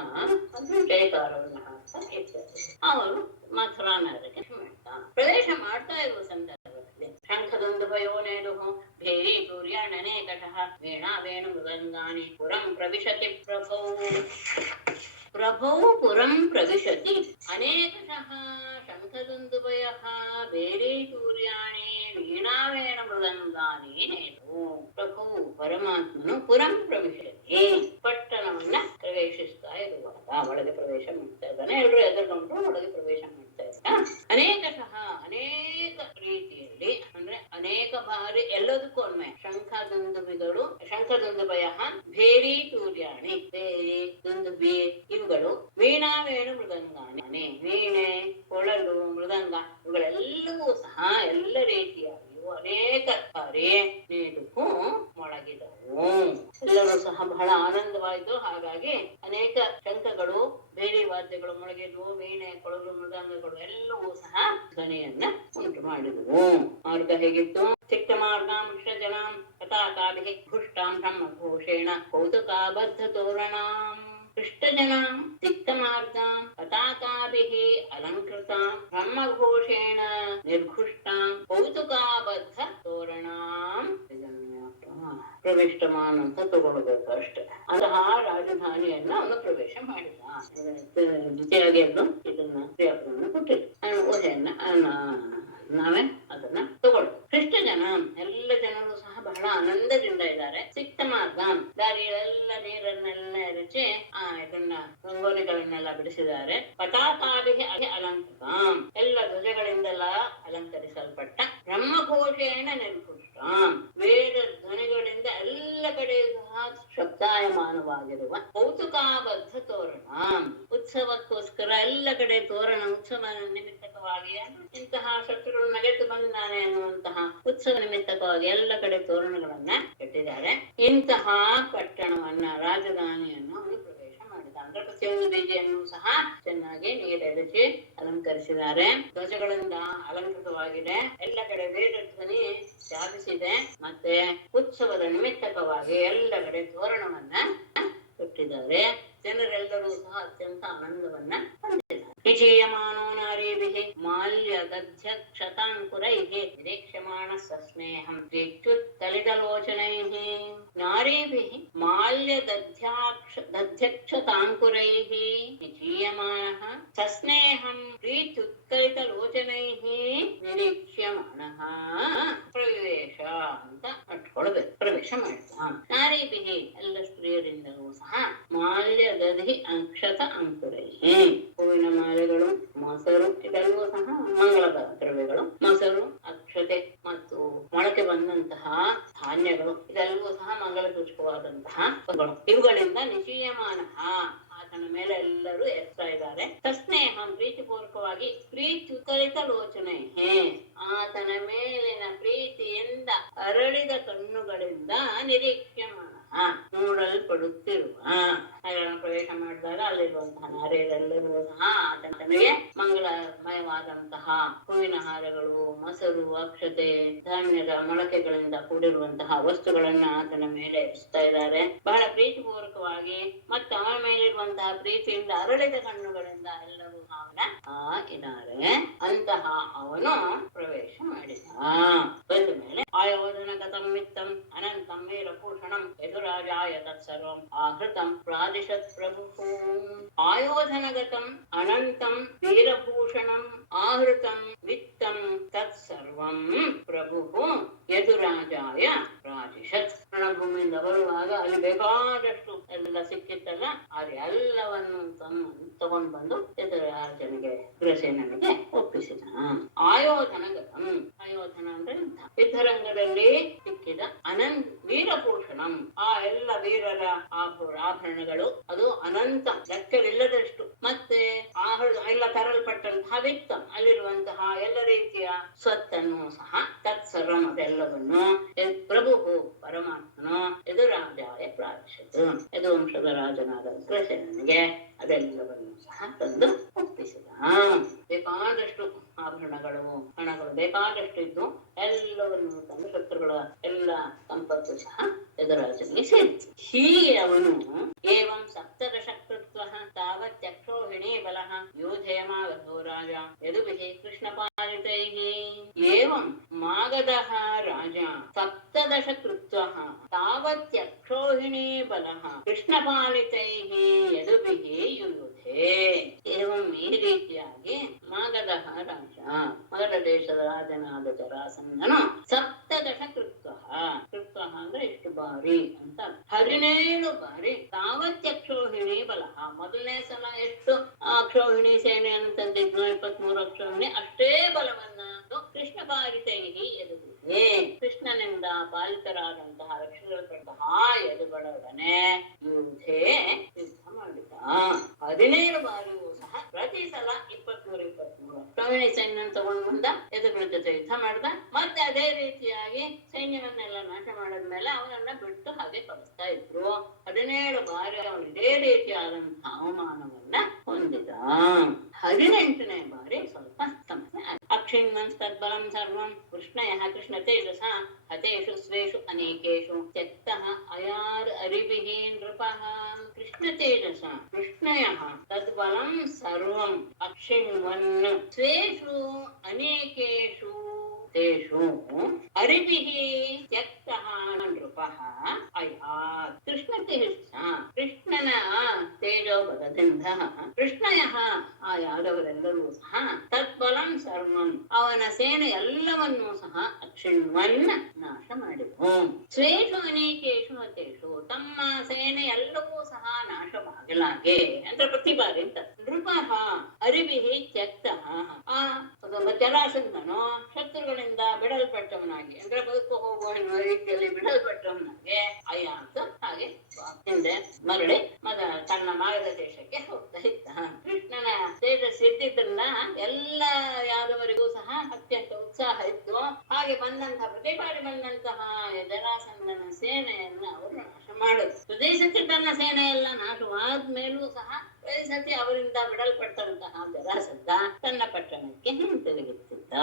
ಜಯಕಾರವನ್ನು ಹಾಡ್ತಾ ಇದ್ದಾರೆ. ಅವನು ಮಥುರಾ ನಗರಕ್ಕೆ ಪ್ರವೇಶ ಮಾಡ್ತಾ ಇರುವ ಸಂದರ್ಭದಲ್ಲಿ ಶಂಖದುಂದುಭಯೋನೇದು ಭೇರಿ ಸೂರ್ಯಾಣನೇಕಟಃ ವೀಣಾ ವೇಣು ಮೃದಂಗಾನಿ ಪುರಂ ಪ್ರವಿಶತಿ ಪ್ರಭೌ ಪುರಂ ಪ್ರವಿಶತಿ ಅನೇಕಶಃ ಶಂಖದುಂದುಭಯಃ ಭೇರಿ ಸೂರ್ಯಾಣಿ ವೀಣಾವೇಣ ಮೃದಂಗಾನಿ ನೇತು. ಪ್ರಭು ಪರಮಾತ್ಮನು ಪುರಂ ಪ್ರವಿಶತಿ, ಪಟ್ಟಣವನ್ನ ಪ್ರವೇಶಿಸ್ತಾ ಇರುವಾಗ ಒಳಗೆ ಪ್ರವೇಶ ಮಾಡ್ತಾ ಇದ್ದಾನೆ. ಎಲ್ಲರೂ ಎದುರುಗೊಂಡು ಒಳಗೆ ಪ್ರವೇಶ ಮಾಡ್ತಾ ಇದ್ದಾನೆ. ಅನೇಕಶಃ ಅನೇಕ ರೀತಿಯಲ್ಲಿ ಅಂದ್ರೆ ಅನೇಕ ಬಾರಿ, ಎಲ್ಲದಕ್ಕೂ ಒಮ್ಮೆ ಶಂಖದುಂದುಭಿಗಳು, ಶಂಖದುಂದುಭಯ, ಭೇರಿ ಸೂರ್ಯಾಣಿ, ಭೇರಿ ದುಂದುಭಿ ಇವುಗಳು, ವೀಣಾ ವೇಣು ಮೃದಂಗಾನಿ, ವೀಣೆ, ಕೊಳಲು, ಮೃದಂಗ ಇವುಗಳೆಲ್ಲವೂ ಸಹ ಎಲ್ಲ ರೀತಿಯಾಗಿಯೂ ಅನೇಕ ಬಾರಿ ನೀಡುಕು ಮೊಳಗಿದವು. ಎಲ್ಲರೂ ಸಹ ಬಹಳ ಆನಂದವಾಯಿತು. ಹಾಗಾಗಿ ಅನೇಕ ಶಂಖಗಳು, ಬೇರೆ ವಾದ್ಯಗಳು ಮೊಳಗಿದ್ವು. ವೀಣೆ, ಕೊಳಲು, ಮೃದಂಗಗಳು ಎಲ್ಲವೂ ಸಹ ಧ್ವನಿಯನ್ನ ಉಂಟು ಮಾಡಿದವು. ಮಾರ್ಗ ಹೇಗಿತ್ತು? ಚಿಕ್ಕ ಮಾರ್ಗಾಂ ಜನಾಂ ಪತಾಕಾಭಿಃ ಭುಷ್ಟಾಂ ಬ್ರಹ್ಮಘೋಷೇಣ ಕೌತುಕಾಬದ್ಧ ತೋರಣಾಂ, ಪೃಷ್ಟಜನಾಂ ಸಿಕ್ತಮಾರ್ಗಾಂ ಪತಾಕಾಭಿಃ ಅಲಂಕೃತಾಂ ಬ್ರಹ್ಮಘೋಷೇಣ ನಿರ್ಘುಷ್ಟಾಂ ಕೌತುಕಾಬದ್ಧ ತೋರಣಾಂ. ಪ್ರವಿಷ್ಟಮಾನ್ ಅಂತ ತಗೊಳ್ಬೇಕು ಅಷ್ಟೇ. ಅಂತಹ ರಾಜಧಾನಿಯನ್ನ ಅವನು ಪ್ರವೇಶ ಮಾಡಿದ. ದ್ವಿತೀಯಾಗಿ ಇದನ್ನ ಕ್ರಿಯಾಪದವನ್ನು ಕೊಟ್ಟಿಲ್ಲ, ಊಹೆಯನ್ನ ನಾವೇ ಅದನ್ನ ತಗೊಳ್ಬೇಕು. ಕೃಷ್ಣ ಜನ ಎಲ್ಲ ಜನರು ಸಹ ಬಹಳ ಆನಂದದಿಂದ ಇದ್ದಾರೆ. ಸಿಕ್ತ ಮಾರ್ಗ, ದಾರಿಯಲ್ಲೆಲ್ಲ ನೀರನ್ನೆಲ್ಲ ಎರಚಿ ಇದನ್ನ ರಂಗೋಲಿಗಳನ್ನೆಲ್ಲ ಬಿಡಿಸಿದ್ದಾರೆ. ಪತಾಕಾಭಿಃ ಅಲಂಕೃತ, ಎಲ್ಲ ಧ್ವಜಗಳಿಂದೆಲ್ಲ ಅಲಂಕರಿಸಲ್ಪಟ್ಟ. ಬ್ರಹ್ಮಘೋಷೇಣ ನಿರ್ಘುಷ್ಟ, ವೇದ ಧ್ವನಿಗಳಿಂದ ಎಲ್ಲ ಕಡೆ ಸಹ ಶಬ್ದಾಯಮಾನವಾಗಿರುವ ಕೌತುಕಾಬದ್ಧ ತೋರಣ, ಉತ್ಸವಕ್ಕೋಸ್ಕರ ಎಲ್ಲ ಕಡೆ ತೋರಣ, ಉತ್ಸವ ನಿಮಿತ್ತಕವಾಗಿ ಇಂತಹ ಶತ್ರುಗಳು ನಗೆಟ್ಟು ಬಂದಿದ್ದಾನೆ ಅನ್ನುವಂತಹ ಉತ್ಸವ ನಿಮಿತ್ತಕವಾಗಿ ಎಲ್ಲ ಕಡೆ ತೋರಣಗಳನ್ನ ಕಟ್ಟಿದ್ದಾರೆ. ಇಂತಹ ಪಟ್ಟಣವನ್ನ, ರಾಜಧಾನಿಯನ್ನು ಅವನು ಪ್ರವೇಶ ಮಾಡಿದ. ಅಂದ್ರೆ ಪ್ರತಿಯೊಂದು ಬೀದಿಯನ್ನು ಸಹ ಚೆನ್ನಾಗಿ ನೀರೆರಚಿ ಅಲಂಕರಿಸಿದ್ದಾರೆ. ಧ್ವಜಗಳಿಂದ ಅಲಂಕೃತವಾಗಿದೆ. ಎಲ್ಲ ಕಡೆ ವೇದ ಧ್ವನಿ ವ್ಯಾಪಿಸಿದೆ. ಮತ್ತೆ ಉತ್ಸವದ ನಿಮಿತ್ತಕವಾಗಿ ಎಲ್ಲ ಕಡೆ ತೋರಣವನ್ನ ಕಟ್ಟಿದ್ದಾರೆ. ಜನರೆಲ್ಲರೂ ಸಹ ಅತ್ಯಂತ ಆನಂದವನ್ನ ಹೊಂದಿದ್ದಾರೆ. ವಿಜಯಮಾನೋ ನಾರೀಭಿಃ ಮಾಲ್ಯದಧ್ಯಕ್ಷತಾಂಕುರೈಃ ನಿರೀಕ್ಷ್ಯಮಾಣ ಸಸ್ನೇಹಂ ಪ್ರೀತ್ಯುತ್ಕಲಿತಲೋಚನೈಃ. ನಾರೀಭಿಃ ಮಾಲ್ಯದಧ್ಯಕ್ಷತಾಂಕುರೈಃ ವಿಜೀಯಮಾನಃ ಸಸ್ನೇಹಂ ಪ್ರೀತ್ಯುತ್ಕಲಿತಲೋಚನೈಃ ನಿರೀಕ್ಷ್ಯಮಾಣಃ. ಪ್ರವೇಶ ಅಂತ ಅಟ್ಕೊಳ್ಬೇಕು. ಪ್ರವೇಶ ಮಾಡ್ತಾ ನಾರೀಭಿಃ ಎಲ್ಲ ಸ್ತ್ರೀಯರಿಂದಲೂ ಸಹ ಮಾಲ್ಯದಧಿ ಅಕ್ಷತ ಅಂಕುರೈಃ, ಹೂವಿನ ಮಾಲೆಗಳು, ಮೊಸರು ಇದೆಲ್ಲವೂ ಸಹ ಮಂಗಳ ದ್ರವ್ಯಗಳು. ಮೊಸರು, ಅಕ್ಷತೆ ಮತ್ತು ಮೊಳಕೆ ಬಂದಂತಹ ಧಾನ್ಯಗಳು ಇದೆಲ್ಲವೂ ಸಹ ಮಂಗಲ ಸೂಚಕವಾದಂತಹ ಇವುಗಳಿಂದ ನಿಶೀಯಮಾನ, ಆತನ ಮೇಲೆ ಎಲ್ಲರೂ ಎತ್ತಾ ಇದ್ದಾರೆ. ತಸ್ನೇಹಂ ಪ್ರೀತಿಪೂರ್ವಕವಾಗಿ, ಪ್ರೀತ್ಯುತ್ತಲಿತ ಲೋಚನೆ, ಆತನ ಮೇಲಿನ ಪ್ರೀತಿಯಿಂದ ಅರಳಿದ ಕಣ್ಣುಗಳಿಂದ ನಿರೀಕ್ಷ್ಯಮಾನ ನೋಡಲ್ಪಡುತ್ತಿರುವ ನಗರವನ್ನು ಪ್ರವೇಶ ಮಾಡಿದಾಗ ಅಲ್ಲಿರುವಂತಹ ನಾರಿಯರೆಲ್ಲರೂ ಸಹ ಆತನಿಗೆ ಮಂಗಲಮಯವಾದಂತಹ ಹೂವಿನ ಹಾರಗಳು, ಮೊಸರು, ಅಕ್ಷತೆ, ಧಾನ್ಯದ ಮೊಳಕೆಗಳಿಂದ ಕೂಡಿರುವಂತಹ ವಸ್ತುಗಳನ್ನ ಆತನ ಮೇಲೆ ಇರಿಸ್ತಾ ಇದ್ದಾರೆ. ಬಹಳ ಪ್ರೀತಿಪೂರ್ವಕವಾಗಿ ಮತ್ತು ಅವನ ಮೇಲಿರುವಂತಹ ಪ್ರೀತಿಯಿಂದ ಅರಳಿದ ಕಣ್ಣುಗಳಿಂದ ಎಲ್ಲರೂ ಅವನ ಇದ್ದಾರೆ. ಅಂತಹ ಅವನು ಪ್ರವೇಶ ಮಾಡಿದ. ಬಂದ ಮೇಲೆ ಆಯೋಧನ ಗತಂ ವಿತ್ತಂ ಅನಂತಂ ವೀರಭೂಷಣಂ ಯದುರಾಜಾಯ ತತ್ಸರ್ವಂ ಆಹೃತಂ ಪ್ರಾದಿಶತ್ ಪ್ರಭು. ಆಯೋಧನಗತಂ ಅನಂತಂ ವೀರಭೂಷಣಂ ಆಹೃತಂ ವಿತ್ತಂ ತತ್ಸರ್ವಂ ಪ್ರಭು ಯದುರಾಜಾಯ ಪ್ರಾದಿಶತ್. ರಣಭೂಮಿಯಿಂದ ಬರುವಾಗ ಅಲ್ಲಿ ಬೇಕಾದಷ್ಟು ಎಲ್ಲ ಸಿಕ್ಕಿತ್ತಲ್ಲ, ಅದೆಲ್ಲವನ್ನು ತಗೊಂಡು ಬಂದು ಯದುರಾಜನಿಗೆ ಉಗ್ರಸೇನನಿಗೆ ಒಪ್ಪಿಸಿದ. ಆಯೋಧನಗತಂ, ಆಯೋಧನ ಅಂದ್ರೆ ಯುದ್ಧರಂಗದಲ್ಲಿ ಸಿಕ್ಕಿದ ವೀರಭೂಷಣಂ, ಆ ಎಲ್ಲ ವೀರರ ಆಭರಣಗಳು, ಅದು ಅನಂತ ಲೆಕ್ಕವಿಲ್ಲದಷ್ಟು. ಮತ್ತೆ ಎಲ್ಲ ತರಲ್ಪಟ್ಟಂತಹ ವಿತ್ತ, ಅಲ್ಲಿರುವಂತಹ ಎಲ್ಲ ರೀತಿಯ ಸ್ವತ್ತನ್ನು ಸಹ ತತ್ಸರ್ವಂ ಅದೆಲ್ಲವನ್ನು ಪ್ರಭು ಪರಮಾತ್ಮನು ಯದುರಾಜಾಯ ಪ್ರಾದಿಶತ್, ಯದುವಂಶದ ರಾಜನಾದ ಉಗ್ರಸೇನನಿಗೆ ಅದೆಲ್ಲವನ್ನು ಸಹ ತಂದು ಒಪ್ಪಿಸಿದ. ಬೇಕಾದಷ್ಟು ಆಭರಣಗಳು, ಹಣಗಳು ಬೇಕಾದಷ್ಟು ಇದ್ದು ಎಲ್ಲವನ್ನು ತನ್ನ ಶತ್ರುಗಳ ಎಲ್ಲ ಸಂಪತ್ತು ಸಹ ಯದುರಾಜನಿಗೆ ಸೇರಿತು. ಹೀಗೆ ಅವನು ಏವಂ ಸಪ್ತದಶ ಕೃತ್ವ ತಾವತ್ಯಕ್ಷೋಹಿಣೀ ಬಲಃ ಯೋಧೇಯಮಾಗತೋ ರಾಜ ಯದುಭಿಃ ಕೃಷ್ಣಪಾಲಿತೈಃ. ಏವಂ ಮಾಗಧಃ ರಾಜ ಸಪ್ತದಶ ಕೃತ್ವ ತಾವತ್ಯಕ್ಷೋಹಿಣೀ ಬಲಃ ಕೃಷ್ಣಪಾಲಿತೈಃ ಯದುಭಿಃ ಯುಯುಧೇ. ಏವಂ ಈ ರೀತಿಯಾಗಿ ಮಾಗಧಃ ರಾಜ, ಮಗಧ ದೇಶದ ರಾಜನಾದ ಜರಾಸಂಧನು ಸಪ್ತದಶ ಕೃತ್ವ, ಕೃತ್ವ ಅಂದ್ರೆ ಇಷ್ಟು ಬಾರಿ ಅಂತ, 17 ಬಾರಿ ತಾವತ್ಯಕ್ಷೋಹಿಣಿ ಬಲಃ, ಮೊದಲನೇ ಸಲ ಎಷ್ಟು ಅಕ್ಷೋಹಿಣಿ ಸೇನೆಯನ್ನು ತಂದಿದ್ನು, 23 ಅಕ್ಷೋಹಿಣಿ, ಅಷ್ಟೇ ಬಲವನ್ನ ಕೃಷ್ಣ ಪಾಲಿತೈಹಿ ಯದುಭಿಃ, ಕೃಷ್ಣನಿಂದ ಪಾಲಿತರಾದಂತಹ ರಕ್ಷಿಸಲ್ಪಟ್ಟಂತಹ ಯದುಗಳೊಡನೆ ಯುದ್ಧೇ ಯುದ್ಧ ಮಾಡಿದ. 17 ಬಾರಿಯೂ ಸಹ ಪ್ರತಿ ಸಲ 23 ಅಕ್ಷೋಹಿಣಿ ಸೈನ್ಯ ತಗೊಂಡು ಬಂದ ಯದುಗಳ ಜೊತೆ ಯುದ್ಧ ಮಾಡ್ದ. ಮತ್ತೆ ಅದೇ ರೀತಿಯಾಗಿ ಸೈನ್ಯವನ್ನೆಲ್ಲ ನಾಶ ಮಾಡಿದ್ಮೇಲೆ ಅವನನ್ನ ಬಿಟ್ಟು ಹಾಗೆ ಕಳಿಸ್ತಾ ಇದ್ರು. 17 ಬಾರಿ ಅವನು ಇದೇ ರೀತಿಯಾದಂತಹ ಅವಮಾನವನ್ನ ಹೊಂದಿದ. 18ನೇ ಬಾರಿ ಸ್ವಲ್ಪ ಸಮಸ್ಯೆ. ಅಕ್ಷಿಣ್ವನ್ ತದ್ಬಲಂ ಸರ್ವಂ ಕೃಷ್ಣಯಃ ಕೃಷ್ಣ ತೇಜಸ ಹತೇಷು ಸ್ವೇಷು ಅನೇಕೇಷು ತ್ಯಕ್ತಃ ಅಯಾರ್ ಅರಿಭಿಃ ನೃಪಃ. ಕೃಷ್ಣ ತೇಜಸ ಕೃಷ್ಣಯಃ ತದ್ಬಲಂ ಸರ್ವಂ ಅಕ್ಷಿಣ್ವನ್ ಸ್ವೇಷು ಅನೇಕೇಷು ತೇಷು ಅರಿಭಿಃ ತ್ಯಕ್ತಃ ನೃಪಃ ಅಯಾತ್. ಕೃಷ್ಣ ತೇಜಸ, ಕೃಷ್ಣನ ತೇಜೋ ಬಲದಿಂದ ಕೃಷ್ಣಯಃ ಆ ಯಾದವರೆಲ್ಲರೂ ಸಹ ತತ್ಬಲಂ ಸರ್ವಂ ಅವನ ಸೇನೆ ಎಲ್ಲವನ್ನೂ ಸಹ ಅಕ್ಷಿಣ್ವನ್ ನಾಶ ಮಾಡಿದವು. ಸ್ವೇಷು ಅನೇಕೇಷು ಹತೇಷು ತಮ್ಮ ಸೇನೆ ಎಲ್ಲವೂ ಸಹ ನಾಶವಾಗಲಾಗೆ ಅಂದ್ರೆ ಪ್ರತಿ ಬಾರಿ ಅಂತ. ನೃಪಃ ಅರಿಭಿಃ ತ್ಯಕ್ತಃ ಆ ಜರಾಸಂಧನು ಶತ್ರುಗಳಿಂದ ಬಿಡಲ್ಪಟ್ಟವನಾಗಿ ಅಂದ್ರೆ ಬದುಕು ಹೋಗುವ ರೀತಿಯಲ್ಲಿ ಬಿಡಲ್ಪಟ್ಟವನಾಗಿ ಅಯಾತ ಹಾಗೆ ಹಿಂದೆ ಮರಳಿ ತನ್ನ ಮಾರ್ಗದ ದೇಶಕ್ಕೆ ಹೋಗ್ತಾ ಇದ್ದ. ಕೃಷ್ಣನ ತೇಜಸ್ ಇದ್ದಿದ್ರಿಂದ ಎಲ್ಲ ಯಾದವರಿಗೂ ಸಹ ಅತ್ಯಂತ ಉತ್ಸಾಹ ಇತ್ತು. ಹಾಗೆ ಬಂದಂತಹ ಪ್ರತಿ ಬಾರಿ ಬಂದಂತಹ ಜರಾಸಂಧನ ಸೇನೆಯನ್ನ ಅವರು ನಾಶ ಮಾಡಿದ್ರು. ಪ್ರದೇಶಕ್ಕೆ ತನ್ನ ಸೇನೆ ಎಲ್ಲ ನಾಶವಾದ್ಮೇಲೂ ಸಹ ಸತಿ ಅವರಿಂದ ಬಿಡಲ್ಪಟ್ಟಂತಹ ಜರಾಸಂಧ ತನ್ನ ಪಟ್ಟಣಕ್ಕೆ ಹಿಂತಿರುಗುತ್ತಿದ್ದ.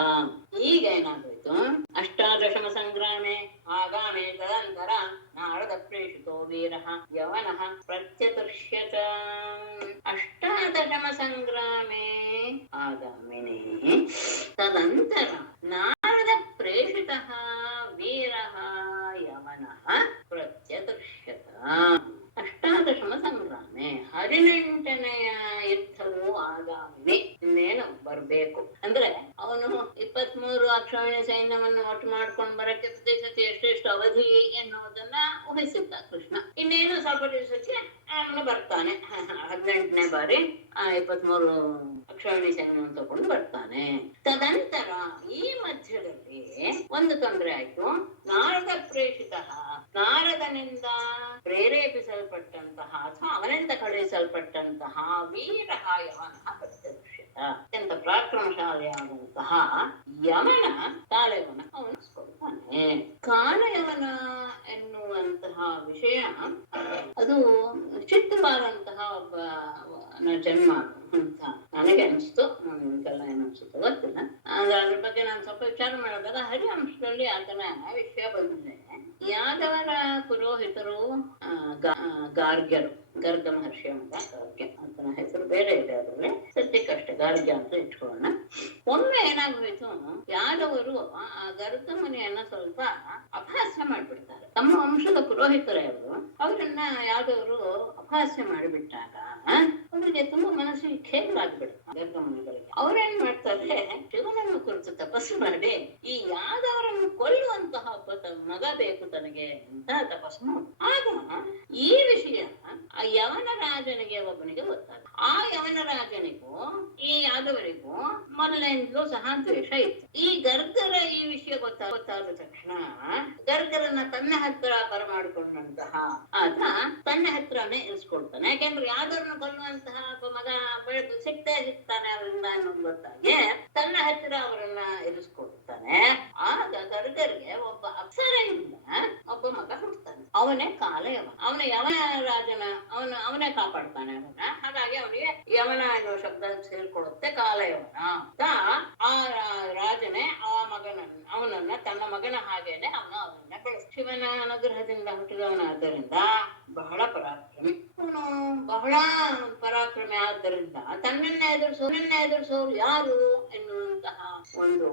ಈಗ ಏನಾಗೋಯ್ತು, ಅಷ್ಟಾದಶಮ ಸಂಗ್ರಾಮೆ ಆಗಾಮೆ ತದಂತರ ನಾರದ ಪ್ರೇಷಿತೋ ವೀರಃ ಯವನಃ ಪ್ರತ್ಯತುಷ್ಯತ. ಅಷ್ಟಾದಶಮ ಸಂಗ್ರಾಮೆ ಆಗಾಮಿನೇ ತದಂತರ ನಾರದ ಪ್ರೇಷಿತಃ ವೀರಃ ಯವನಃ ಪ್ರತ್ಯತುಷ್ಯತ. ಅಷ್ಟಾದಶಮ ಸಂಗ್ರಾಮೆ 18ನೆಯ ಯುದ್ಧವು ಆಗಾಮಿನಿ, ಇನ್ನೇನು ಬರ್ಬೇಕು. ಅಂದ್ರೆ ಅವನು 23 ಅಕ್ಷೋಹಿಣಿ ಸೈನ್ಯವನ್ನು ಒಟ್ಟು ಮಾಡ್ಕೊಂಡು ಬರಕ್ಕೆ ಪ್ರತಿ ಸತಿ ಎಷ್ಟೆಷ್ಟು ಅವಧಿ ಎನ್ನುವುದನ್ನ ಊಹಿಸಿದ್ದ ಕೃಷ್ಣ. ಇನ್ನೇನು ಸ್ವಲ್ಪ ದಿವಸಕ್ಕೆ ಅವನು ಬರ್ತಾನೆ. 18ನೇ ಬಾರಿ 23 ಅಕ್ಷೋಹಿಣಿ ಸೈನ್ಯವನ್ನು ತಗೊಂಡು ಬರ್ತಾನೆ. ತದಂತರ ಈ ಮಧ್ಯದಲ್ಲಿ ಒಂದು ತೊಂದರೆ ಆಯ್ತು. ನಾರದ ಪ್ರೇಷಿತ, ನಾರದನಿಂದ ಪ್ರೇರೇಪಿಸಲ್ಪಟ್ಟಂತಹ ಅಥವಾ ಅವನಿಂದ ಕಳುಹಿಸಲ್ಪಟ್ಟಂತಹ ವೀರಃ ಯವನಃ ಪ್ರತ್ಯಕ್ಷಿತ. ಅತ್ಯಂತ ಪರಾಕ್ರಮಶಾಲಿಯಾದಂತಹ ಯಮನ ಕಾಲಯವನ ಅವನಿಸ್ಕೊಳ್ತಾನೆ. ಕಾಲಯವನ ಎನ್ನುವಂತಹ ವಿಷಯ ಅದು ಚಿತ್ತವಾದಂತಹ ಒಬ್ಬ ಜನ್ಮ ಅಂತ ನನಗೆ ಅನಿಸ್ತು. ನಿಮ್ಗೆಲ್ಲ ಏನು ಅನ್ಸುತ್ತೋ ಗೊತ್ತಿಲ್ಲ. ಅದ್ರ ಬಗ್ಗೆ ನಾನು ಸ್ವಲ್ಪ ವಿಚಾರ ಮಾಡಿದಾಗ ಹರಿವಂಶದಲ್ಲಿ ಆತನ ವಿಷಯ ಬಂದಿದೆ. ಯಾದವರ ಪುರೋಹಿತರು ಗಾರ್ಗ್ಯರು, ಗರ್ಗ ಮಹರ್ಷಿಯ ಮಗ ಗಾರ್ಗ್ಯ, ಆತನ ಹೆಸರು ಬೇರೆ ಇದೆ, ಅದರಲ್ಲಿ ಸದ್ಯಕ್ಕಷ್ಟೇ ಗಾರ್ಗ್ಯ ಅಂತ ಇಟ್ಕೊಳ್ಳೋಣ. ಒಮ್ಮೆ ಏನಾಗೋಯ್ತು, ಯಾದವರು ಆ ಗರ್ಗ ಮನೆಯನ್ನ ಸ್ವಲ್ಪ ಅಪಹಾಸ್ಯ ಮಾಡಿಬಿಡ್ತಾರೆ. ತಮ್ಮ ವಂಶದ ಪುರೋಹಿತರೇ ಅವರು, ಅವರನ್ನ ಯಾದವರು ಅಪಹಾಸ್ಯ ಮಾಡಿಬಿಟ್ಟಾಗ ಅವರಿಗೆ ತುಂಬಾ ಮನಸ್ಸಿಗೆ ಖೇದರಾಗ್ಬಿಡುತ್ತೆ ಗರ್ಗ ಮನೆಗಳಿಗೆ. ಅವ್ರೇನ್ ಮಾಡ್ತಾರೆ, ಶಿವನನ್ನು ಕುರಿತು ತಪಸ್ಸು ಮಾಡಿ ಈ ಯಾದವರನ್ನು ಕೊಲ್ಲುವಂತಹ ಮಗ ಬೇಕು ತನಗೆ ಅಂತ ತಪಸ್ಸು ಮಾಡಿ. ಆಗ ಈ ವಿಷಯ ಆ ಯವನ ರಾಜನಿಗೆ ಒಬ್ಬನಿಗೆ ಗೊತ್ತಾಗ, ಆ ಯವನ ರಾಜನಿಗೂ ಈ ಯಾದವರಿಗೂ ಮೊದಲಿಂದಲೂ ಸಹ ದ್ವೇಷ ಇತ್ತು. ಈ ಗರ್ಗರ ಈ ವಿಷಯ ಗೊತ್ತಾದ ತಕ್ಷಣ ಗರ್ಗರನ್ನ ತನ್ನ ಹತ್ರ ಬರಮಾಡಿಕೊಂಡಂತಹ ಆತ ತನ್ನ ಹತ್ರನೇ ಇರಿಸ್ಕೊಳ್ತಾನೆ. ಯಾಕೆಂದ್ರೆ ಯಾದವರನ್ನು ಕೊಲ್ಲುವಂತಹ ಮಗ ಬೆಳೆದು ಸಿಗ್ತಾನೆ ಅವರಿಂದ ಅನ್ನೋದು ಗೊತ್ತಾಗಿ ತನ್ನ ಹತ್ತಿರ ಅವರನ್ನ ಇರಿಸ್ಕೊಳ್ತಾನೆ. ಆಗ ಗರ್ಗರಿಗೆ ಒಬ್ಬ ಅಪ್ಸರೆಯಿಂದ ಒಬ್ಬ ಮಗ ಹುಟ್ಟುತ್ತಾನೆ. ಅವನೇ ಕಾಲಯವ. ಅವನ ಯವನ ರಾಜನ ಅವನೇ ಕಾಪಾಡ್ತಾನೆ ಅವನ. ಹಾಗಾಗಿ ಅವನಿಗೆ ಯವನ ಅನ್ನೋ ಶಬ್ದ ಸೇರ್ಕೊಳ್ಳುತ್ತೆ, ಕಾಲಯವನ ಅಂತ. ಆ ರಾಜನೇ ಅವನನ್ನ ತನ್ನ ಮಗನ ಹಾಗೇನೆ ಅವನನ್ನ ಬೆಳೆಸ. ಶಿವನ ಅನುಗ್ರಹದಿಂದ ಹುಟ್ಟಿದವನಾದ್ದರಿಂದ ಬಹಳ ಪರಾಕ್ರಮಿ. ಅವನು ಬಹಳ ಪರಾಕ್ರಮಿ ಆದ್ದರಿಂದ ತನ್ನನ್ನೇ ಎದುರಿಸೋರು ಯಾರು ಎನ್ನುವಂತಹ ಒಂದು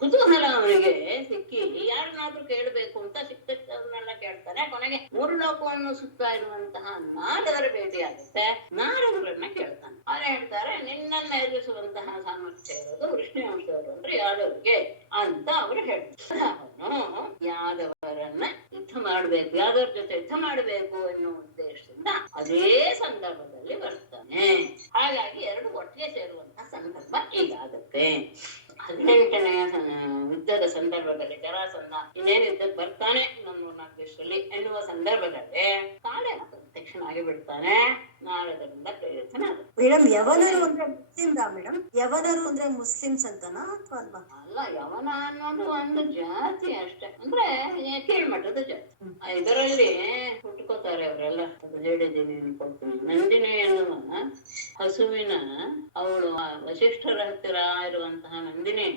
ಕುತೂಹಲ ಅವನಿಗೆ ಸಿಕ್ಕಿ ಯಾರನ್ನಾದ್ರೂ ಕೇಳಬೇಕು ಅಂತ ಸಿಕ್ತವನ್ನೆಲ್ಲ ಕೇಳ್ತಾನೆ. ಕೊನೆಗೆ 3 ಲೋಕವನ್ನು ಸುತ್ತಾ ಇರುವಂತಹ ನಾರದರ ಭೇಟಿಯಾಗುತ್ತೆ. ನಾರದರನ್ನ ಕೇಳ್ತಾನೆ. ಅವ್ರು ಹೇಳ್ತಾರೆ, ನಿನ್ನನ್ನ ಎದುರಿಸುವಂತಹ ಸಾಮರ್ಥ್ಯ ಇರೋದು ವೃಷ್ಣಿವಂಶದವರು ಅಂದ್ರೆ ಯಾದವರಿಗೆ ಅಂತ ಅವರು ಹೇಳ್ತಾರೆ. ಅವನು ಯಾದವರನ್ನ ಯುದ್ಧ ಮಾಡ್ಬೇಕು, ಯಾದವರ ಜೊತೆ ಯುದ್ಧ ಮಾಡ್ಬೇಕು ಎನ್ನುವ ಉದ್ದೇಶದಿಂದ ಅದೇ ಸಂದರ್ಭದಲ್ಲಿ ಬರ್ತಾನೆ. ಹಾಗಾಗಿ 2 ಒಟ್ಟಿಗೆ ಸೇರುವಂತಹ ಸಂದರ್ಭ ಈಗಾಗುತ್ತೆ. 18ನೇ ಯುದ್ಧದ ಸಂದರ್ಭದಲ್ಲಿ ಜರಾಸಂಧ ಇನ್ನೇನು ಯುದ್ಧಕ್ಕೆ ಬರ್ತಾನೆ ಇನ್ನೊಂದು 4 ದಿವಸದಲ್ಲಿ ಎನ್ನುವ ಸಂದರ್ಭದಲ್ಲಿ ಕಾಳೆ ಪ್ರತ್ಯಕ್ಷ ಆಗಿ ಬಿಡ್ತಾನೆ. ನಾರದರಿಂದ ಪ್ರೇರಿತನಾದ. ಮೇಡಮ್, ಯವನರು ಅಂದ್ರೆ ಮುಸ್ಲಿಮ್ರಾ ಮೇಡಮ್? ಯವನರು ಅಂದ್ರೆ ಮುಸ್ಲಿಮ್ಸ್ ಅಂತನಾ ಅಥವಾ ಅಲ್ವಾ? ಅಲ್ಲ, ಯವನ ಅನ್ನೋದು ಒಂದು ಜಾತಿ ಅಷ್ಟೇ, ಅಂದ್ರೆ ಕೀಳ್ಮಟ್ಟದ ಜಾತಿ. ಇದರಲ್ಲಿ ಹುಟ್ಕೋತಾರೆ ಅವರೆಲ್ಲ. ಹೇಳಿದ್ದೀನಿ ಅನ್ಕೊಳ್ತೀನಿ. ನಂದಿನಿ ಎನ್ನುವ ಹಸುವಿನ ಅವಳು ವಶಿಷ್ಠರ ಹತ್ತಿರ ಇರುವಂತಹ ನಂದಿನಿ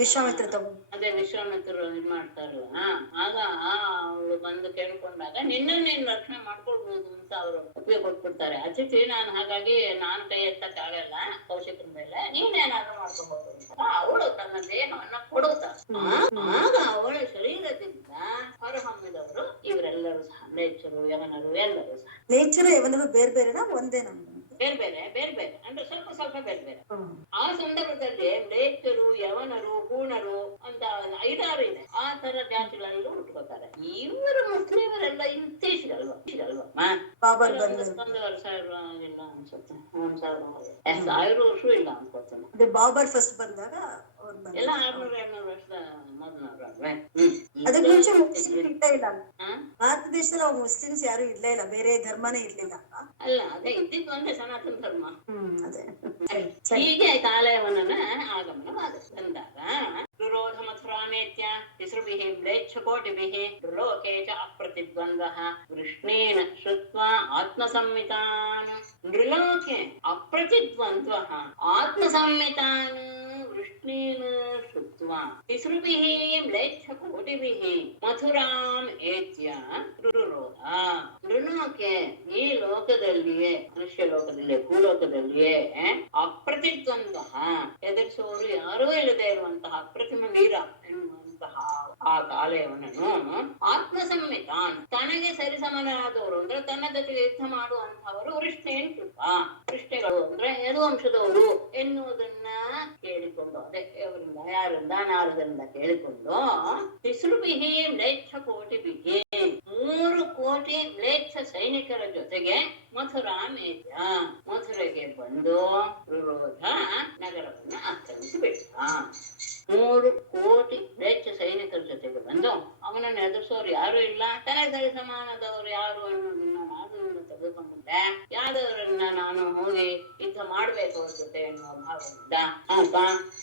ವಿಶ್ವಾಮಿತ್ರ ಅದೇ ವಿಶ್ವಾಮಿತ್ರರು ಇದ್ ಮಾಡ್ತಾರಲ್ಲ, ಆಗ ಅವಳು ಬಂದು ಕೇಳ್ಕೊಂಡಾಗ ನಿನ್ನನ್ನು ನೀನ್ ರಕ್ಷಣೆ ಮಾಡ್ಕೊಳ್ಬಹುದು ಅಂತ ಅವರು ಒಪ್ಪಿಗೆ ಕೊಟ್ಬಿಡ್ತಾರೆ. ಅತಿಥಿ ನಾನು, ಹಾಗಾಗಿ ನಾನು ಕೈ ಎತ್ತಕ್ಕಾಗಲ್ಲ ಕೌಶಿಕರ ಮೇಲೆ, ನೀನೇನಾದ್ರೂ ಮಾಡ್ಕೊಬಹುದು ಅಂತ ಅವಳು ತನ್ನ ದೇಹವನ್ನ ಕೊಡುತ್ತಾರೆ. ಆಗ ಅವಳ ಶರೀರದಿಂದ ಹೊರಹೊಮ್ಮಿದವರು ಇವರೆಲ್ಲರೂ ಸಹ ನೇಚರು, ಯವನರು ಎಲ್ಲರೂ ಸಹ. ನೇಚರು ಯವನರು ಬೇರೆ ಬೇರೆನಾ ಒಂದೇ? ನಮ್ಮ ಬೇರೆ ಬೇರೆ ಅಂದ್ರೆ ಸ್ವಲ್ಪ ಬೇರೆ ಬೇರೆ. ಆ ಸಂದರ್ಭದಲ್ಲಿ ಲೇಚರು, ಯವನರು, ಹೂಣರು ಅಂತ 5-6 ಇದೆ. ಆ ತರ ಜಾತಿಗಳಲ್ಲೂ ಹುಟ್ಕೋತಾರೆ. ಇವರು ಮುಸ್ಲಿಮರೆಲ್ಲ ಇತ್ತೀಚೆಗಲ್ವಾ 1 ವರ್ಷ ಇಲ್ಲ ಅನ್ಸುತ್ತೆ, 1000 ವರ್ಷ ಇಲ್ಲ ಅನ್ಕೋತೇನೆ. ಬಾಬರ್ ಫಸ್ಟ್ ಬಂದಾಗ ಎಲ್ಲ 600-700 ವರ್ಷದ ಮೊದಲವ್ರೆ. ಅದಕ್ಕೆ ಮುಂಚೆ ಮುಸ್ಲಿಮ್ಸ್ ಇರ್ತಾ ಇಲ್ಲ ಭಾರತ ದೇಶದಲ್ಲಿ. ಮುಸ್ಲಿಮ್ಸ್ ಯಾರು ಇರ್ಲೇ ಇಲ್ಲ, ಬೇರೆ ಧರ್ಮನೇ ಇರ್ಲಿಲ್ಲ ಅಲ್ಲ. ಅದೇ ಇದ್ದಿದ್ದು ಒಂದೇ ಸನಾತನ ಧರ್ಮ. ಹೀಗೆ ಕಾಲಯವನನ ಆಗಮನವಾದಂದಾಗ ದುರೋಧ ಮಥುರಾಮೇತ್ಯ ತಿಸೃಭಿಃ ಮ್ಲೇಚ್ಛಕೋಟಿಭಿಃ ದುರ್ಲೋಕೆ ಚ ಅಪ್ರತಿದ್ವಂದ್ವಃ ವೃಷ್ಣೇನ ಶ್ರುತ್ವಾ ಆತ್ಮಸಂಹಿತಾನ್. ನೃಲೋಕೆ ಅಪ್ರತಿದ್ವಂದ್ವಃ ಆತ್ಮಸಂಹಿತಾನ್ ವೃಷ್ಣೇನ ಶ್ರುತ್ವಾ ತಿಸೃಭಿಃ ಮ್ಲೇಚ್ಛಕೋಟಿಭಿಃ ಮಥುರಾಂ ಏತ್ಯ ರುರೋಧ. ನೃಲೋಕೆ, ಈ ಲೋಕದಲ್ಲಿಯೇ, ಮನುಷ್ಯ ಲೋಕದಲ್ಲಿಯೇ, ಭೂಲೋಕದಲ್ಲಿಯೇ ಅಪ್ರತಿದ್ವಂದ್ವಃ, ಎದುರಿಸುವವರು ಯಾರೂ ಇಲ್ಲದೆ ಇರುವಂತಹ ಅಪ್ರತಿಮ ವೀರ ಎನ್ನುವಂತಹ ಆ ಕಾಲಯವನನ್ನು ಆತ್ಮಸಂಹಿತಾನ್, ತನಗೆ ಸರಿಸಮನಾದವರು ಅಂದ್ರೆ ತನ್ನ ಜೊತೆಗೆ ಯುದ್ಧ ಮಾಡುವಂತಹವರು ವೃಷ್ಣೇನ್ ಕೃಪ, ವೃಷ್ಣಿಗಳು ಅಂದ್ರೆ ಯದುವಂಶದವರು ಎನ್ನುವುದನ್ನ ಕೇಳಿಕೊಂಡು, ಅದೇ ಅವರಿಂದ ಯಾರಿಂದ ನಾರದರಿಂದ ಕೇಳಿಕೊಂಡು ತಿಸೃಭಿಃ ಮ್ಲೇಚ್ಛಕೋಟಿಭಿಃ 3 ಕೋಟಿ ಮ್ಲೇಚ್ಛ ಸೈನಿಕರ ಜೊತೆಗೆ ಮಥುರಾಮೇತ್ಯ, ಮಥುರೆಗೆ ಬಂದು ರುರೋಧ ನಗರವನ್ನು ಆಕ್ರಮಿಸಿ ಬಿಟ್ಟ. 3 ಕೋಟಿ ಮ್ಲೇಚ್ಛ ಸೈನಿಕರ ಜೊತೆಗೆ ಬಂದು ಅವನನ್ನು ಎದುರಿಸೋರು ಯಾರು ಇಲ್ಲ, ತನಗೆ ಸರಿ ಸಮಾನದವರು ಯಾರು ಅನ್ನೋದನ್ನ ನಾರದರಿಂದ ತೆಗೆದುಕೊಂಡಿದ್ದೆ. ಯಾದವರನ್ನ ನಾನು ಹೋಗಿ ಯುದ್ಧ ಮಾಡ್ಬೇಕು ಅವ್ರ ಜೊತೆ ಎನ್ನುವ ಭಾವದಿಂದ ಆತ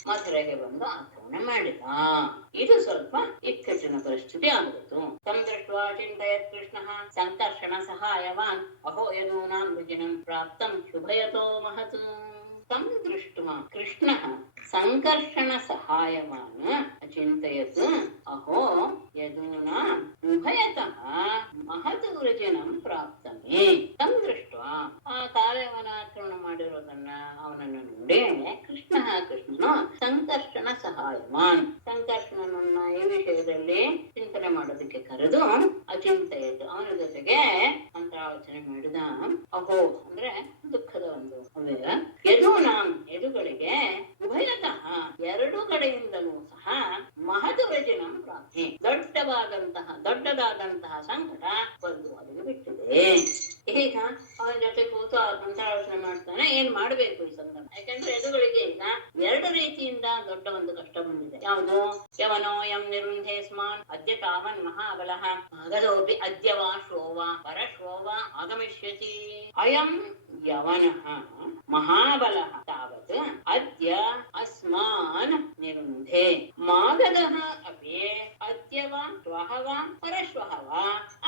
ಮಥುರೆಗೆ ಬಂದು ಆಕ್ರಮಣ ಮಾಡಿದ. ಇದು ಸ್ವಲ್ಪ ಇಕ್ಕಟ್ಟಿನ ಪರಿಸ್ಥಿತಿ ಆಗೋಯ್ತು. ತಮ್ಮ ದೃಷ್ಟ ದೃಷ್ಟ್ವಾ ಚಿಂತಯತ್ ಕೃಷ್ಣಃ ಸಂಕರ್ಷಣ ಸಹಾಯವಾನ್ ಅಹೋ ಯದೂನಾಂ ವೃಜಿನಂ ಪ್ರಾಪ್ತಂ ಶುಭಯತೋ ಮಹತ್. ತಂ ದೃಷ್ಟ್ವಾ ಕೃಷ್ಣಃ ಸಂಕರ್ಷಣ ಸಹಾಯವಾನ್ ಅಚಿಂತಯತ್ ಅಹೋ ಯದೂನಾಂ ಉಭಯತಃ ಮಹತ್ ವೃಜಿನಂ ಪ್ರಾಪ್ತಮೇ. ತಂ ದೃಷ್ಟ್ವಾ ಆ ಕಾವ್ಯವನಾಕ್ರಮಣ ಮಾಡಿರೋದನ್ನ ಅವನನ್ನು ನೋಡಿ ಕೃಷ್ಣನು ಸಂಕರ್ಷಣ ಸಹಾಯವಾನ್ ಸಂಕರ್ಷಣನನ್ನ ಈ ವಿಷಯದಲ್ಲಿ ಚಿಂತನೆ ಮಾಡೋದಕ್ಕೆ ಕರೆದು ಅಚಿಂತಯತ್ ಅವನ ಜೊತೆಗೆ ಮಂತ್ರಾಲೋಚನೆ ಮಾಡಿದ. ಅಹೋ ಅಂದ್ರೆ ದುಃಖದ ಒಂದು ಅವ್ಯಯ. ಯದೂನಾಂ ಯದುಗಳಿಗೆ ಉಭಯತಃ ಎರಡು ಕಡೆಯಿಂದಲೂ ಸಹ ಮಹತ್ ವ್ರಜಿನಂ ಪ್ರಾಪ್ತಿ ದೊಡ್ಡದಾದಂತಹ ಸಂಕಟ ಬಂದು ಅದನ್ನು ಬಿಟ್ಟಿದೆ. ಈಗ ಅವನ ಜೊತೆ ಕೂತು ಮಂತ್ರಾಲೋಚನೆ ಮಾಡ್ತಾನೆ ಏನ್ ಮಾಡ್ಬೇಕು ಈ ಸಂದರ್ಭ. ಯಾಕಂದ್ರೆ ಎದುಗಳಿಗೆ ಈಗ ಎರಡು ರೀತಿಯಿಂದ ದೊಡ್ಡ ಒಂದು ಕಷ್ಟ ಬಂದಿದೆ. ಯಾವುದು? ಯವನೋ ಯಂ ನಿರುಂಧೆ ಸ್ಮಾನ್ ಅದ್ಯ ತಾವನ್ ಮಹಾಬಲಃ ಆಗದೋಪಿ ಅದ್ಯ ವಾ ಶ್ರೋವಾ ಪರಶ್ರೋವಾ ಆಗಮಿಷ್ಯತಿ. ಅಯಂ ಯವನಃ ಮಹಾಬಲಃ ತಾವತ್ ಅದ್ಯ ಅಸ್ಮಾನ್ ನಿರುಂಧೆ ಮಾಗದಃ ಅಪಿ ಅದ್ಯ ವಾ ಶ್ವಃ ವಾ ಪರಶ್ವಃ ವಾ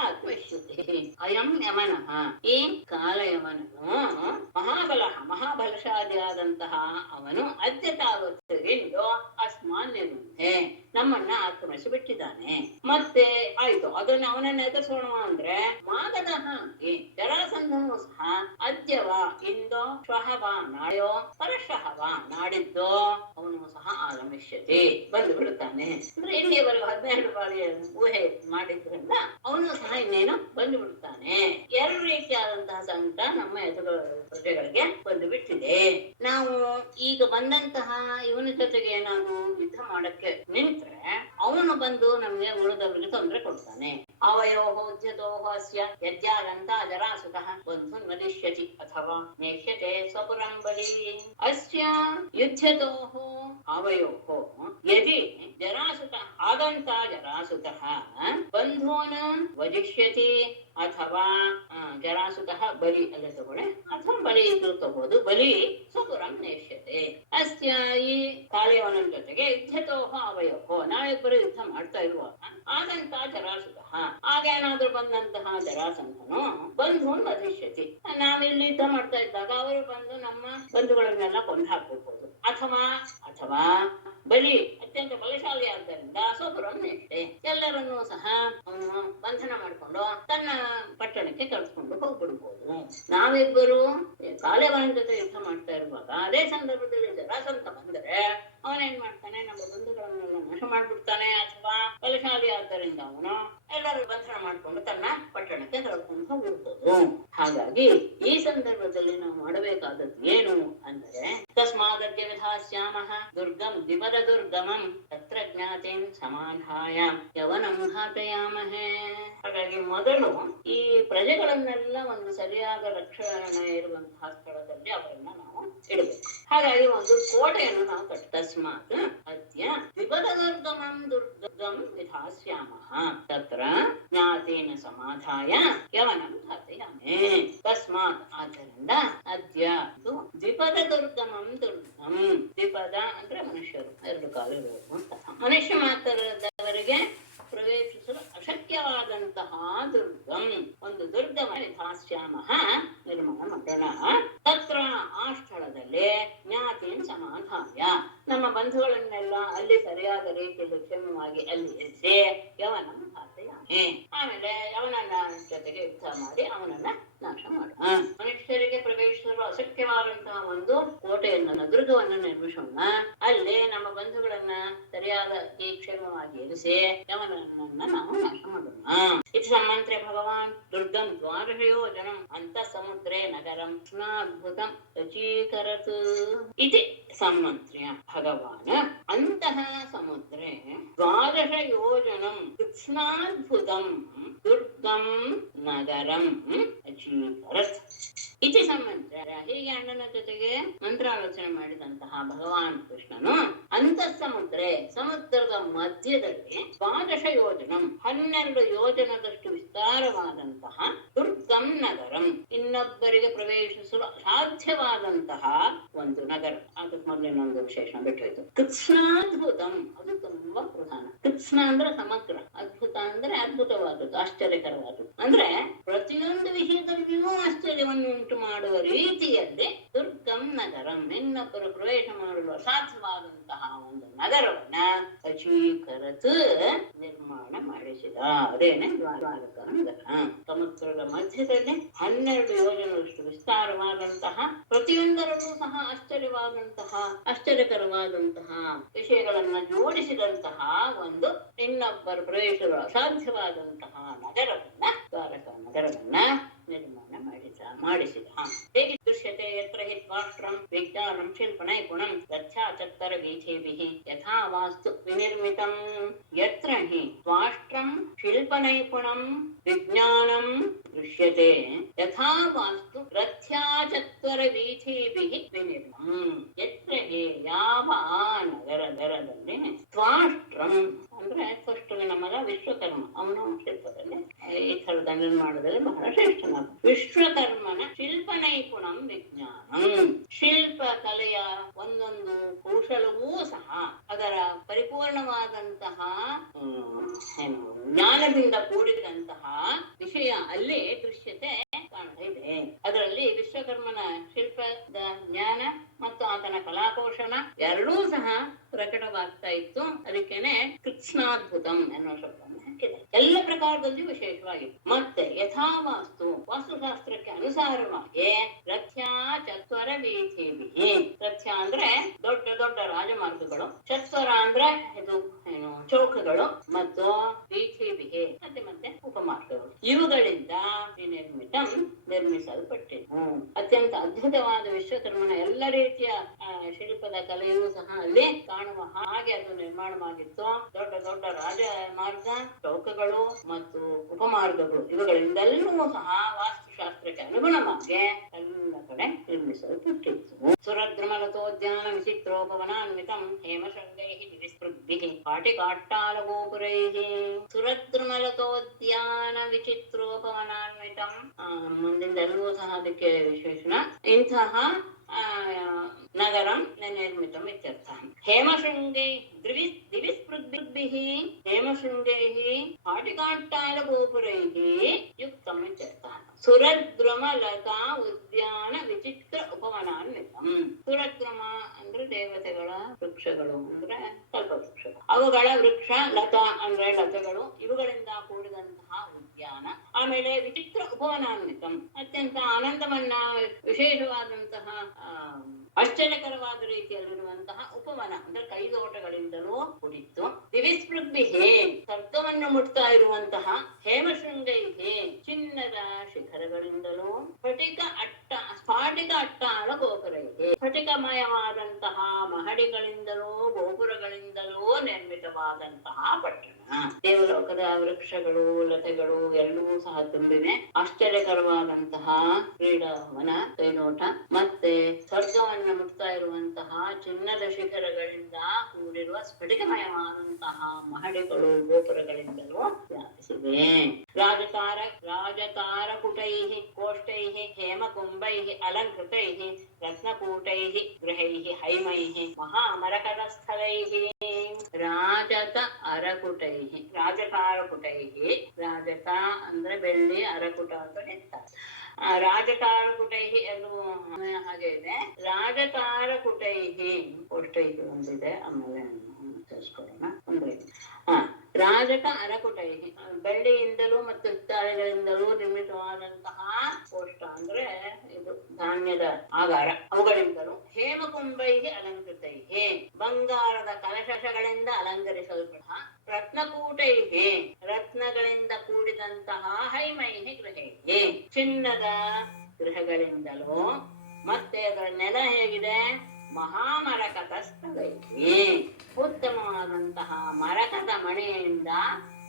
ಆಗಮಿಷ್ಯತಿ. ಅಯಂ ಯಮನಃ ಈ ಕಾಲಯವನನು ಮಹಾಬಲಶಾಲಿಯಾದಂತಹ ಅವನು ಅದ್ಯ ತಾವತ್ತು ಎಂದು ಅಸ್ಮಾನ್ ನಿರುಂಧೆ ನಮ್ಮನ್ನ ಆಕ್ರಮಿಸಿ ಬಿಟ್ಟಿದ್ದಾನೆ. ಮತ್ತೆ ಆಯ್ತು ಅದನ್ನ ಅವನನ್ನ ಎದುರಿಸೋಣ ಅಂದ್ರೆ ಮಾಗದಃ ಈ ಜರಾಸಂಧನು ಸಹ ಅದ್ಯವ ಇಂದೋ ಶ್ವಹವ ನಾಳೆಯೋ ಪರಶ್ವಹವ ನಾಡಿದ್ದೋ ಅವನು ಸಹ ಆಗಮಿಷ್ಯತಿ ಬಂದು ಬಿಡುತ್ತಾನೆ. ಅಂದ್ರೆ ಇಲ್ಲಿಯವರೆಗೂ 12 ಬಾರಿಯ ಊಹೆ ಮಾಡಿದ್ರಿಂದ ಅವನು ಸಹ ಇನ್ನೇನು ಬಂದು ಬಿಡುತ್ತಾನೆ. ಎರಡು ರೀತಿಯಾದಂತಹ ಸಂಕಟ ನಮ್ಮ ಎದುರು ಪ್ರಜೆಗಳಿಗೆ ಬಂದು ಬಿಟ್ಟಿದೆ. ನಾವು ಈಗ ಬಂದಂತಹ ಇವನ ಜೊತೆಗೆ ಏನಾದ್ರು ಯುದ್ಧ ಮಾಡಕ್ಕೆ ನಿಂತ್ರೆ ಅವನು ಬಂದು ನಮ್ಗೆ ಉಳಿದವರಿಗೆ ತೊಂದರೆ ಕೊಡ್ತಾನೆ. ಅವಯೋಹೋ ಉದ್ಯತೋಹೋ ಅಸ್ಯ ಯಜ್ಞಾಗಂತ ಜರಾಸುತಃ ಬಂಧುನ್ ವದಿಷ್ಯತಿ ಅಥವಾ ನೇಷ್ಯತೆ ಸ್ವಪುರಂ ಬಲಿ. ಅಸ್ಯ ಯುಧ್ಯತೋಹೋ ಅವಯೋಹೋ ಯದಿ ಜರಾಸುತಃ ಆಗಂತ ಜರಾಸುತಃ ಬಂಧೂನ್ ವದಿಷ್ಯತಿ ಅಥವಾ ಜರಾಸುತಃ ಬಲಿ ಅಲ್ಲ ತಗೊಳ್ಳೆ ಅಥವಾ ಬಲಿ ಇದ್ರು ತಗೋದು. ಬಲಿ ಸ್ವಪುರಂ ನೇಷ್ಯತೆ. ಅಸ್ಯ ಈ ಕಾಳೆಯವನ ಜೊತೆಗೆ ಯುದ್ಧತೋಹ ಅವಯೋಹೋ ನಾವಿಬ್ಬರು ಯುದ್ಧ ಮಾಡ್ತಾ ಇರುವಾಗ ಆಗಂತ ಜರಾಸುತಃ ಆಗೇನಾದ್ರೂ ಬಂದಂತಹ ಜರಾಸಂಧನು ಬಂಧುನ್ ವದಿಷ್ಯತಿ. ನಾವಿಲ್ಲಿ ಯುದ್ಧ ಮಾಡ್ತಾ ಇದ್ದಾಗ ಅವರು ಬಂದು ನಮ್ಮ ಬಂಧುಗಳನ್ನೆಲ್ಲ ಕೊಂದು ಹಾಕ್ಬಿಡ್ಬೋದು. ಅಥವಾ ಬಲಿ ಅತ್ಯಂತ ಬಲಶಾಲಿ ಆದ್ದರಿಂದ ಸ್ವಪುರಂ ನೇಷ್ಯತೆ ಎಲ್ಲರನ್ನೂ ಸಹ ಅವನು ಬಂಧನ ಮಾಡಿಕೊಂಡು ತನ್ನ ಪಟ್ಟಣಕ್ಕೆ ಕರೆದುಕೊಂಡು ಹೋಗ್ಬಿಡ್ಬೋದು. ನಾವಿಬ್ಬರು ಕಾಲೇವನ ಜೊತೆ ಯುದ್ಧ ಮಾಡ್ತಾ ಇರುವಾಗ ಅದೇ ಸಂದರ್ಭದಲ್ಲಿ ಜರಾಸಂಧ ಬಂದರೆ ಅವನೇನ್ ಮಾಡ್ತಾನೆ, ನಮ್ಮ ಬಂಧುಗಳನ್ನೆಲ್ಲ ನಾಶ ಮಾಡ್ಬಿಡ್ತಾನೆ. ಅಥವಾ ಬಲಶಾಲಿ ಆದ್ದರಿಂದ ಅವನು ಎಲ್ಲರೂ ಬಂಧನ ಮಾಡ್ಕೊಂಡು ತನ್ನ ಪಟ್ಟಣಕ್ಕೆ ಕರೆದುಕೊಂಡು ಹೋಗ್ಬಿಡ್ಬೋದು. ಹಾಗಾಗಿ ಈ ಸಂದರ್ಭದಲ್ಲಿ ನಾವು ಮಾಡಬೇಕಾದದ್ದು ಏನು ಅಂದರೆ ತಸ್ಮಾದದ್ಯ ವಿಧಾಸ್ಯಾಮಃ ದುರ್ಗಂ ದ್ವಿಪದ ದುರ್ಗಮಂ ತತ್ರ ಜ್ಞಾತಿನ್ ಸಮಾಧಾಯ ಯವನಂ ಘಾತಯಾಮಹೇ. ಹಾಗಾಗಿ ಮೊದಲು ಈ ಪ್ರಜೆಗಳನ್ನೆಲ್ಲ ಒಂದು ಸರಿಯಾದ ರಕ್ಷಣೆ ಇರುವಂತಹ ಸ್ಥಳದಲ್ಲಿ ಅವರನ್ನ ನಾವು ಇಡಬೇಕು. ಹಾಗಾಗಿ ಒಂದು ಕೋಟೆಯನ್ನು ನಾವು ತಸ್ಮಾತ್ ಅದ್ಯ ದ್ವಿಪದ ದುರ್ಗಮಂ ದುರ್ಗಂ ವಿಧಾಸ್ಯಾಮಃ ತತ್ರ ಜ್ಞಾತೇನ ಸಮಾಧಾಯ ಯವನಂ ಘಾತಯಾಮೇ. ತಸ್ಮಾತ್ ಆದ್ದರಿಂದ ಅದ್ಯ ದ್ವಿಪದ ದುರ್ಗಮಂ ದುರ್ಗಂ. ದ್ವಿಪದ ಅಂದ್ರೆ ಮನುಷ್ಯರು ಎರಡು ಕಾಲು ಇರುವಂತಹ ಮನುಷ್ಯ ಮಾತ್ರದವರಿಗೆ ಪ್ರವೇಶಿಸಲು ಅಶಕ್ಯವಾದಂತಹ ದುರ್ಗಂ ಒಂದು ದುರ್ಗವನ್ನು ವಿಧಾಸ್ಯಾಮಃ ನಿರ್ಮಾಣ ಮಾಡೋಣ. ತತ್ರ ಆ ಸ್ಥಳದಲ್ಲಿ ಜ್ಞಾತಿನ್ ಸಮಾಧಾಯ ನಮ್ಮ ಬಂಧುಗಳನ್ನೆಲ್ಲ ಅಲ್ಲಿ ಸರಿಯಾದ ರೀತಿಯಲ್ಲಿ ಕ್ಷೇಮವಾಗಿ ಅಲ್ಲಿ ಇರಿಸಿ ಯವನಂ ಘಾತಯಾಮೇ. ಆಮೇಲೆ ಯವನನ್ನ ಜೊತೆಗೆ ಯುದ್ಧ ಮಾಡಿ ಅವನನ್ನ ನಾಶ ಮಾಡೋಣ. ಮನುಷ್ಯರಿಗೆ ಪ್ರವೇಶಿಸಲು ಅಶಕ್ಯವಾದಂತಹ ಒಂದು ಕೋಟೆಯನ್ನು ದುರ್ಗವನ್ನು ನಿರ್ಮಿಸೋಣ. ಅಲ್ಲಿ ನಮ್ಮ ಬಂಧುಗಳನ್ನ ಸರಿಯಾದ ಈ ಕ್ಷೇಮವಾಗಿ ಇರಿಸಿ ಯವನನ್ನ ನಾವು ನಾಶ ಮಾಡೋಣ. ಇದು ಸಮ್ಮಂತ್ರೆ ಭಗವಾನ್ ದುರ್ಗಂ ದ್ವಾದಶಯೋಜನಂ ಅಂತ ಸಮುದ್ರೇ ನಗರಂ ಕೃಷ್ಣಾದ್ಭುತಂ ರಚೀಕರತ್. ಇತಿ ಸಮ್ಮಂತ್ರ್ಯ ಭಗವಾನ್ ಅಂತಹ ಸಮುದ್ರೇ ದ್ವಾದಶಯೋಜನಂ ಕೃಷ್ಣಾದ್ಭುತಂ ದುರ್ಗಂ ನಗರಂ ಅಚೀಕರತ್. ಇತಿ ಸಮ್ಮಂತ್ರ್ಯ. ಹೀಗೆ ಅಣ್ಣನ ಜೊತೆಗೆ ಮಂತ್ರಾಲೋಚನೆ ಮಾಡಿದಂತಹ ಭಗವಾನ್ ಕೃಷ್ಣನು ಅಂತಃ ಸಮುದ್ರೆ ಸಮುದ್ರದ ಮಧ್ಯದಲ್ಲಿ ದ್ವಾದಶ ಯೋಜನಂ 12 ಯೋಜನದಷ್ಟು ವಿಸ್ತಾರವಾದಂತಹ ದುರ್ಗಂ ನಗರಂ ಇನ್ನೊಬ್ಬರಿಗೆ ಪ್ರವೇಶಿಸಲು ಅಸಾಧ್ಯವಾದಂತಹ ಒಂದು ನಗರ. ಅದಕ್ಕೆ ಮೊದಲಿನ ಒಂದು ವಿಶೇಷಣ ಬಿಟ್ಟೋಯ್ತು. ಕೃಷ್ಣಾದ್ಭುತಂ ಅದು ತುಂಬಾ ಪ್ರಧಾನ. ಕೃಷ್ಣ ಅಂದ್ರೆ ಸಮಗ್ರ, ಅದ್ಭುತ ಅದ್ಭುತ ಅಂದ್ರೆ ಅದ್ಭುತವಾದದ್ದು, ಆಶ್ಚರ್ಯಕರವಾದದ್ದು. ಅಂದ್ರೆ ಪ್ರತಿಯೊಂದು ವಿಷಯದಲ್ಲಿಯೂ ಆಶ್ಚರ್ಯವನ್ನು ಉಂಟು ಮಾಡುವ ರೀತಿಯಲ್ಲಿ ದುರ್ಗಂ ನಗರಂ, ಇನ್ನೊಬ್ಬರು ಪ್ರವೇಶ ಮಾಡಲು ಅಸಾಧ್ಯವಾದಂತಹ ಒಂದು ನಗರವನ್ನ ಅಚೀಕರತ್ ನಿರ್ಮಾಣ ಮಾಡಿಸಿದ. ಅದೇನೆ ದ್ವಾರಕ ನಗರ. ಸಮುದ್ರದ ಮಧ್ಯದಲ್ಲಿ 12 ಯೋಜನೆಯಷ್ಟು ವಿಸ್ತಾರವಾದಂತಹ, ಪ್ರತಿಯೊಂದರಲ್ಲೂ ಸಹ ಆಶ್ಚರ್ಯಕರವಾದಂತಹ ವಿಷಯಗಳನ್ನ ಜೋಡಿಸಿದಂತಹ ಒಂದು ಇನ್ನೊಬ್ಬರು ಪ್ರವೇಶಿಸಲು ಅಸಾಧ್ಯವಾದಂತಹ ನಗರವನ್ನ, ದ್ವಾರಕ ನಗರವನ್ನ ನಿರ್ಮಾಣ ಮಾಡಿಸಿದ. ಹೇಗೆ ದೃಶ್ಯತೆ ಯತ್ರ ಹಿ ತ್ವಾಷ್ಟ್ರಂ ವಿಜ್ಞಾನಂ ಶಿಲ್ಪ ನೈಪುಣಂ ರಥ್ಯಾಚತ್ತರ ವೀಥಿಭಿಃ ಯಥಾ ವಾಸ್ತು ವಿನಿರ್ಮಿತಂ. ಯತ್ರ ಹಿ ತ್ವಾಷ್ಟ್ರಂ ಶಿಲ್ಪ ನೈಪುಣಂ ವಿಜ್ಞಾನಂ ದೃಶ್ಯತೆ ಯಥಾ ವಾಸ್ತು ರಥ್ಯಾಚತ್ತರ ವೀಥಿಭಿಃ ವಿನಿರ್ಮಿತಂ. ಯತ್ರ ಹಿ ಯಾವ ನಗರದಲ್ಲಿ ತ್ವಾಷ್ಟ್ರಂ ಅಂದ್ರೆ ತ್ವಷ್ಟುವಿನ ಮಗ ವಿಶ್ವಕರ್ಮ, ಅವನು ಶಿಲ್ಪದಲ್ಲಿ ಈ ಥರದ ನಿರ್ಮಾಣದಲ್ಲಿ ಬಹಳ ಶ್ರೇಷ್ಠನಾದ ವಿಶ್ವಕರ್ಮನ ಶಿಲ್ಪ ನೈಪುಣಂ ವಿಜ್ಞಾನಂ. ಶಿಲ್ಪ ಕಲೆಯ ಒಂದೊಂದು ಕೌಶಲವೂ ಸಹ ಅದರ ಪರಿಪೂರ್ಣವಾದಂತಹ ಜ್ಞಾನದಿಂದ ಕೂಡಿದಂತಹ ವಿಷಯ ಅಲ್ಲಿ ದೃಶ್ಯತೆ ಕಾಣ್ತಾ ಇದೆ. ಅದರಲ್ಲಿ ವಿಶ್ವಕರ್ಮನ ಶಿಲ್ಪದ ಜ್ಞಾನ ಮತ್ತು ಆತನ ಕಲಾಕೌಶಲ ಎರಡೂ ಸಹ ಪ್ರಕಟವಾಗ್ತಾ ಇತ್ತು. ಅದಕ್ಕೇನೆ ಕೃತ್ಸ್ನಾದ್ಭುತಂ ಎನ್ನುವ ಶಬ್ದವನ್ನು ಹಾಕಿದೆ. ಎಲ್ಲ ಪ್ರಕಾರದಲ್ಲಿ ವಿಶೇಷವಾಗಿ ಮತ್ತೆ ಯಥಾವಾಸ್ತು ವಾಸ್ತುಶಾಸ್ತ್ರಕ್ಕೆ ಅನುಸಾರವಾಗಿ ರಥ್ಯ ಚತ್ವರ ವೀಥಿಭಿಃ. ರಥ್ಯ ಅಂದ್ರೆ ದೊಡ್ಡ ದೊಡ್ಡ ರಾಜಮಾರ್ಗಗಳು, ಚತ್ವರ ಅಂದ್ರೆ ಇದು ಚೌಕಗಳು, ಮತ್ತು ವೀಥಿಭಿಃ ಮತ್ತೆ ಉಪಮಾರ್ಗಗಳು. ಇವುಗಳಿಂದ ನಿರ್ಮಿಸಲ್ಪಟ್ಟಿದ್ದು. ಅತ್ಯಂತ ಅದ್ಭುತವಾದ ವಿಶ್ವಕರ್ಮನ ಎಲ್ಲ ರೀತಿಯ ಶಿಲ್ಪದ ಕಲೆಯೂ ಸಹ ಅಲ್ಲಿ ಕಾಣುವ ಹಾಗೆ ಅದು ನಿರ್ಮಾಣವಾಗಿತ್ತು. ದೊಡ್ಡ ದೊಡ್ಡ ರಾಜ ಮಾರ್ಗ, ಚೌಕಗಳು ಮತ್ತು ಉಪಮಾರ್ಗಗಳು ಇವುಗಳಿಂದೆಲ್ಲೂ ಸಹ ವಾಸ್ತುಶಾಸ್ತ್ರಕ್ಕೆ ಅನುಗುಣವಾಗಿ ಎಲ್ಲ ಕಡೆ ನಿರ್ಮಿಸಲ್ಪಟ್ಟಿತ್ತು. ಸುರದ್ರುಮಲತೋದ್ಯಾನ ವಿಚಿತ್ರೋಪವನಾನ್ವಿತಂ ಹೇಮಶೃಂಗೈಃ ದಿವಿಸ್ಪೃಗ್ಭಿಃ ಪಾಟಿಕಾಟ್ಟಾಲಗೋಪುರೈಃ. ಸುರದ್ರುಮಲತೋದ್ಯಾನ ವಿಚಿತ್ರೋಪವನಾನ್ವಿತಂ, ಮುಂದಿಂದೆಲ್ಲವೂ ಸಹ ಅದಕ್ಕೆ ವಿಶೇಷಣ. ಇಂತಹ ನಗರಂ ನಿರ್ಮಿತಂ ಇತ್ಯರ್ಥ. ಹೇಮಶೃಂಗೈ ದಿವಿಸ್ಪೃಗ್ಭಿಃ ಹೇಮಶೃಂಗೈಃ ಪಾಟಿಕಾಟ್ಟಾಲಗೋಪುರೈಃ ಯುಕ್ತಂ ಇತ್ಯರ್ಥ. ಸುರದ್ರುಮಲತಾ ಉದ್ಯಾನ ವಿಚಿತ್ರ ಉಪವನಾನ್ವಿತಂ. ಸುರದ್ರುಮ ಅಂದ್ರೆ ದೇವತೆಗಳ ವೃಕ್ಷಗಳು, ಅಂದ್ರೆ ಕಲ್ಪವೃಕ್ಷಗಳು. ಅವುಗಳ ವೃಕ್ಷ, ಲತಾ ಅಂದ್ರೆ ಲತೆಗಳು, ಇವುಗಳಿಂದ ಕೂಡಿದಂತಹ ಉದ್ಯಾನ. ಆಮೇಲೆ ವಿಚಿತ್ರ ಉಪವನಾನ್ವಿತಂ, ಅತ್ಯಂತ ಆನಂದವನ್ನ ವಿಶೇಷವಾದಂತಹ ಆಶ್ಚರ್ಯಕರವಾದ ರೀತಿಯಲ್ಲಿರುವಂತಹ ಉಪವನ ಅಂದ್ರೆ ಕೈದೋಟಗಳಿಂದಲೂ ಕೂಡಿತ್ತು. ದಿವಿಸ್ಪೃಗ್ಭಿಃ ಸ್ವರ್ಗವನ್ನು ಮುಟ್ತಾ ಇರುವಂತಹ, ಹೇಮಶೃಂಗೈಃ ಚಿನ್ನದ ಶಿಖರಗಳಿಂದಲೂ, ಸ್ಫಾಟಿಕ ಅಟ್ಟಾಲ ಗೋಪುರೈಃ ಸ್ಫಟಿಕಮಯವಾದಂತಹ ಮಹಡಿಗಳಿಂದಲೂ ಗೋಪುರಗಳಿಂದಲೂ ನಿರ್ಮಿತವಾದಂತಹ ಪಟ್ಟಣ. ದೇವಲೋಕದ ವೃಕ್ಷಗಳು, ಲತೆಗಳು ಎಲ್ಲವೂ ಸಹ ತುಂಬಿವೆ. ಆಶ್ಚರ್ಯಕರವಾದಂತಹ ಕ್ರೀಡಾವನ, ಕೈನೋಟ, ಮತ್ತೆ ಸ್ವರ್ಗವನ್ನು ಮುಟ್ತಾ ಇರುವಂತಹ ಚಿನ್ನದ ಶಿಖರಗಳಿಂದ ಕೂಡಿರುವ ಸ್ಫಟಿಕಮಯವಾದಂತಹ ಮಹಡಿಗಳು, ಗೋಪುರಗಳಿಂದಲೂ ವ್ಯಾಪಿಸಿವೆ. ರಾಜತಾರಕುಟೈಃ ಕೋಷ್ಟೈಃ ಹೇಮಕುಂಭೈಃ ಅಲಂಕೃತೈಃ ರತ್ನಕೂಟೈಃ ಗೃಹೈಃ ಹೈಮೈಃ ಮಹಾಮರಕತಸ್ಥಲೈಃ. ರಾಜತ ಅರಕುಟೈಃ ರಾಜತಾರಕುಟೈಃ, ರಾಜತ ಅಂದ್ರೆ ಬೆಳ್ಳಿ, ಅರಕುಟ ಅಂತ ನೆತ್ತಾರೆ. ರಾಜತಾರಕುಟೈಃ ಎಲ್ಲವೂ ಹಾಗೆ ಇದೆ. ರಾಜತಾರಕುಟೈಃ ಕೋಷ್ಟೈಃ ಒಂದಿದೆ, ಆಮೇಲೆ ತಿಳಿಸ್ಕೊಡೋಣ. ರಾಜಕ ಅರಕುಟೈಃ ಬೆಳ್ಳಿಯಿಂದಲೂ ಮತ್ತು ಹಿತ್ತಾಳೆಗಳಿಂದಲೂ ನಿರ್ಮಿತವಾದಂತಹ ಕೋಷ್ಟ ಅಂದ್ರೆ ಇದು ಧಾನ್ಯದ ಆಗಾರ, ಅವುಗಳಿಂದಲೂ. ಹೇಮಕುಂಭೈಃ ಅಲಂಕೃತೈಃ ಬಂಗಾರದ ಕಲಶಗಳಿಂದ ಅಲಂಕರಿಸಲ್ಪಟ್ಟ. ರತ್ನಕೂಟೈಃ ರತ್ನಗಳಿಂದ ಕೂಡಿದಂತಹ ಹೈಮೈಃ ಗೃಹೈಃ ಚಿನ್ನದ ಗೃಹಗಳಿಂದಲೂ. ಮತ್ತೆ ಅದರ ನೆಲ ಹೇಗಿದೆ? ಮಹಾಮರಕತಸ್ಥಲೈಃ ಉತ್ತಮವಾದಂತಹ ಮರಕದ ಮಣೆಯಿಂದ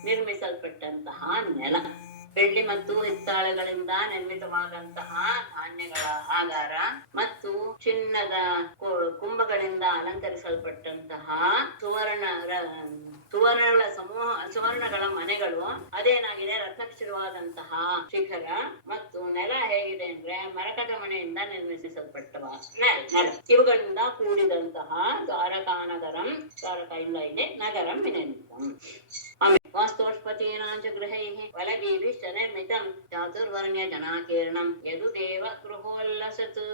ನಿರ್ಮಿಸಲ್ಪಟ್ಟಂತಹ ನೆಲ. ಬೆಳ್ಳಿ ಮತ್ತು ಹಿತ್ತಾಳೆಗಳಿಂದ ನಿರ್ಮಿತವಾದಂತಹ ಧಾನ್ಯಗಳ ಆಧಾರ ಮತ್ತು ಚಿನ್ನದ ಕುಂಭಗಳಿಂದ ಅಲಂಕರಿಸಲ್ಪಟ್ಟಂತಹ ಸುವರ್ಣಗಳ ಮನೆಗಳು. ಅದೇನಾಗಿದೆ? ರತ್ನಕ್ಷಿರವಾದಂತಹ ಶಿಖರ. ಮತ್ತು ನೆಲ ಹೇಗಿದೆ ಅಂದ್ರೆ ಮರಕದ ಮನೆಯಿಂದ ನಿರ್ಮಿಸಲ್ಪಟ್ಟವ ನೆಲ. ಇವುಗಳಿಂದ ಕೂಡಿದಂತಹ ದ್ವಾರಕಾ ನಗರಂ, ದ್ವಾರಕ ಇಲ್ಲ ಇದೆ, ನಗರಂ ವಿನಿರ್ಮಿತಂ. ಆಮೇಲೆ ವಾಸ್ತೋಷ್ಪತೀನಾಂಚ ಗೃಹೈಃ ಫಲಭೀಭಿಶ್ಚ ನಿರ್ಮಿತಂ ಚಾತುರ್ವರ್ಣ್ಯ ಜನಾಕೀರ್ಣಂ ಯದು ದೇವ ಗೃಹೋಲ್ಲಸತ್.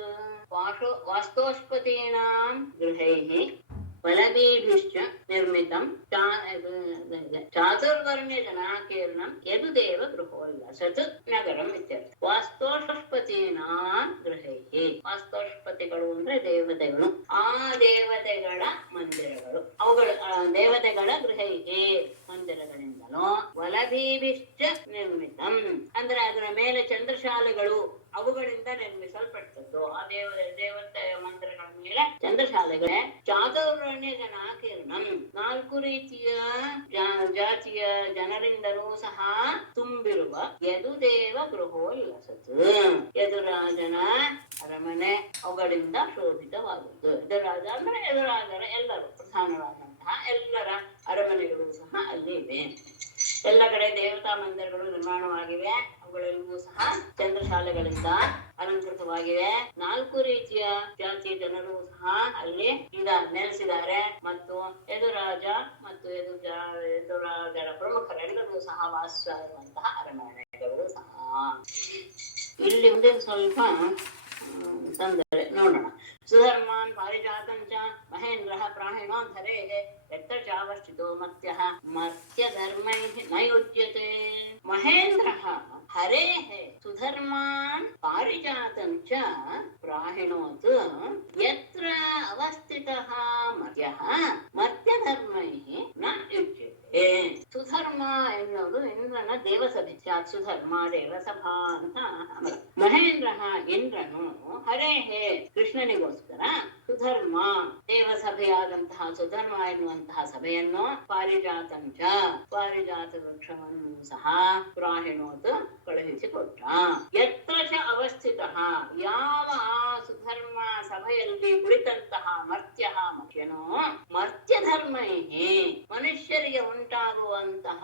ವಾಸ್ತೋಷ್ಪತೀನಾಂ ಗೃಹೈಃ ಫಲಭೀಭಿಶ್ಚ ನಿರ್ಮಿತಂ ಚಾತುರ್ವರ್ಣ್ಯ ಜನಾಕೀರ್ಣಂ ಯದು ದೇವ ಗೃಹೋಲ್ಲಸತ್ ನಗರಂ ಇತ್ಯರ್ಥ. ವಾಸ್ತೋಷ್ಪತೀನಾಂ ಗೃಹೈಃ, ವಾಸ್ತೋಷ್ಪತಿಗಳು ಅಂದ್ರೆ ದೇವತೆಗಳು, ಆ ದೇವತೆಗಳ ಮಂದಿರಗಳು, ಅವುಗಳು ದೇವತೆಗಳ ಗೃಹೈಃ ಮಂದಿರಗಳಿಂದಲೋ ವಲಭೀಭಿಶ್ಚ ನಿರ್ಮಿತಂ ಅಂದ್ರೆ ಅದರ ಮೇಲೆ ಚಂದ್ರಶಾಲೆಗಳು ಅವುಗಳಿಂದ ನಿರ್ಮಿಸಲ್ಪಟ್ಟದ್ದು. ಆ ದೇವತೆಯ ಮಂದಿರಗಳ ಮೇಲೆ ಚಂದ್ರಶಾಲೆಗಳೇ. ಚಾತುರ್ವರ್ಣ್ಯ ಜನಾಕೀರ್ಣಂ 4 ರೀತಿಯ ಜಾತಿಯ ಜನರಿಂದಲೂ ಸಹ ತುಂಬಿರುವ ಯದುದೇವ ಗೃಹೋಲ್ಲಸತ್, ಯದುರಾಜನ ಅರಮನೆ ಅವುಗಳಿಂದ ಶೋಭಿತವಾದದ್ದು. ಯದುರಾಜ ಅಂದ್ರೆ ಯದುರಾಜರ ಎಲ್ಲರೂ ಪ್ರಧಾನವಾದಂತಹ ಎಲ್ಲರ ಅರಮನೆಗಳು ಸಹ ಅಲ್ಲಿ ಇವೆ. ಎಲ್ಲ ಕಡೆ ದೇವತಾ ಮಂದಿರಗಳು ನಿರ್ಮಾಣವಾಗಿವೆ. ಅವುಗಳೆಲ್ಲವೂ ಸಹ ಚಂದ್ರಶಾಲೆಗಳಿಂದ ಅಲಂಕೃತವಾಗಿವೆ. 4 ರೀತಿಯ ಜಾತಿಯ ಜನರು ಸಹ ಅಲ್ಲಿ ನೆಲೆಸಿದ್ದಾರೆ. ಮತ್ತು ಯದುರಾಜ ಮತ್ತು ಯದುರಾಜರ ಪ್ರಮುಖರೆಲ್ಲರೂ ಸಹ ವಾಸಿಸುವಂತಹ ಅರಮನೆಗಳು ಸಹ ಇಲ್ಲಿ ಮುಂದೆ ಸ್ವಲ್ಪ ತೊಂದರೆ ನೋಡೋಣ. ಸುಧರ್ಮಾನ್ ಪಾರಿಜಾತಂಚ ಮಹೇಂದ್ರ ಪ್ರಾಹಿಣೋ ಧರೇಃ ಯತ್ರ ಚಾವಸ್ಥಿತೋ ಮರ್ತ್ಯಃ ಮರ್ತ್ಯಧರ್ಮೈಃ ನ ಯುಜ್ಯತೆ. ಮಹೇಂದ್ರಃ ಹರೇಃ ಸುಧರ್ಮಾನ್ ಪಾರಿಜಾತಂಚ ಪ್ರಾಹಿಣೋತ್ ಯತ್ರ ಅವಸ್ಥಿತಃ ಮರ್ತ್ಯಃ ಮರ್ತ್ಯಧರ್ಮೈಃ ನ ಯುಜ್ಯತೆ. ಸುಧರ್ಮ ಎನ್ನುವುದು ಇಂದ್ರನ ದೇವಸಭೆ. ಸುಧರ್ಮ ದೇವಸಭಾ ಅಂತ. ಮಹೇಂದ್ರ ಇಂದ್ರನು ಹರೇಹೇ ಕೃಷ್ಣನಿಗೋಸ್ಕರ ಸುಧರ್ಮ ದೇವಸಭೆಯಾದಂತಹ ಸುಧರ್ಮ ಎನ್ನುವಂತಹ ಸಭೆಯನ್ನು ಪಾರಿಜಾತಂಚ ಪಾರಿಜಾತ ವೃಕ್ಷವನ್ನು ಸಹ ಪ್ರಾಹಿಣೋತ್ ಕಳುಹಿಸಿಕೊಟ್ಟ. ಯತ್ರ ಚ ಅವಸ್ಥಿತಃ ಯಾವ ಆ ಸುಧರ್ಮ ಸಭೆಯಲ್ಲಿ ಕುಳಿತಂತಹ ಮರ್ತ್ಯಃ ಮರ್ತ್ಯನೋ ಮರ್ತ್ಯಧರ್ಮೈಃ ಮನುಷ್ಯರಿಗೆ ಉಂಟಾಗುವಂತಹ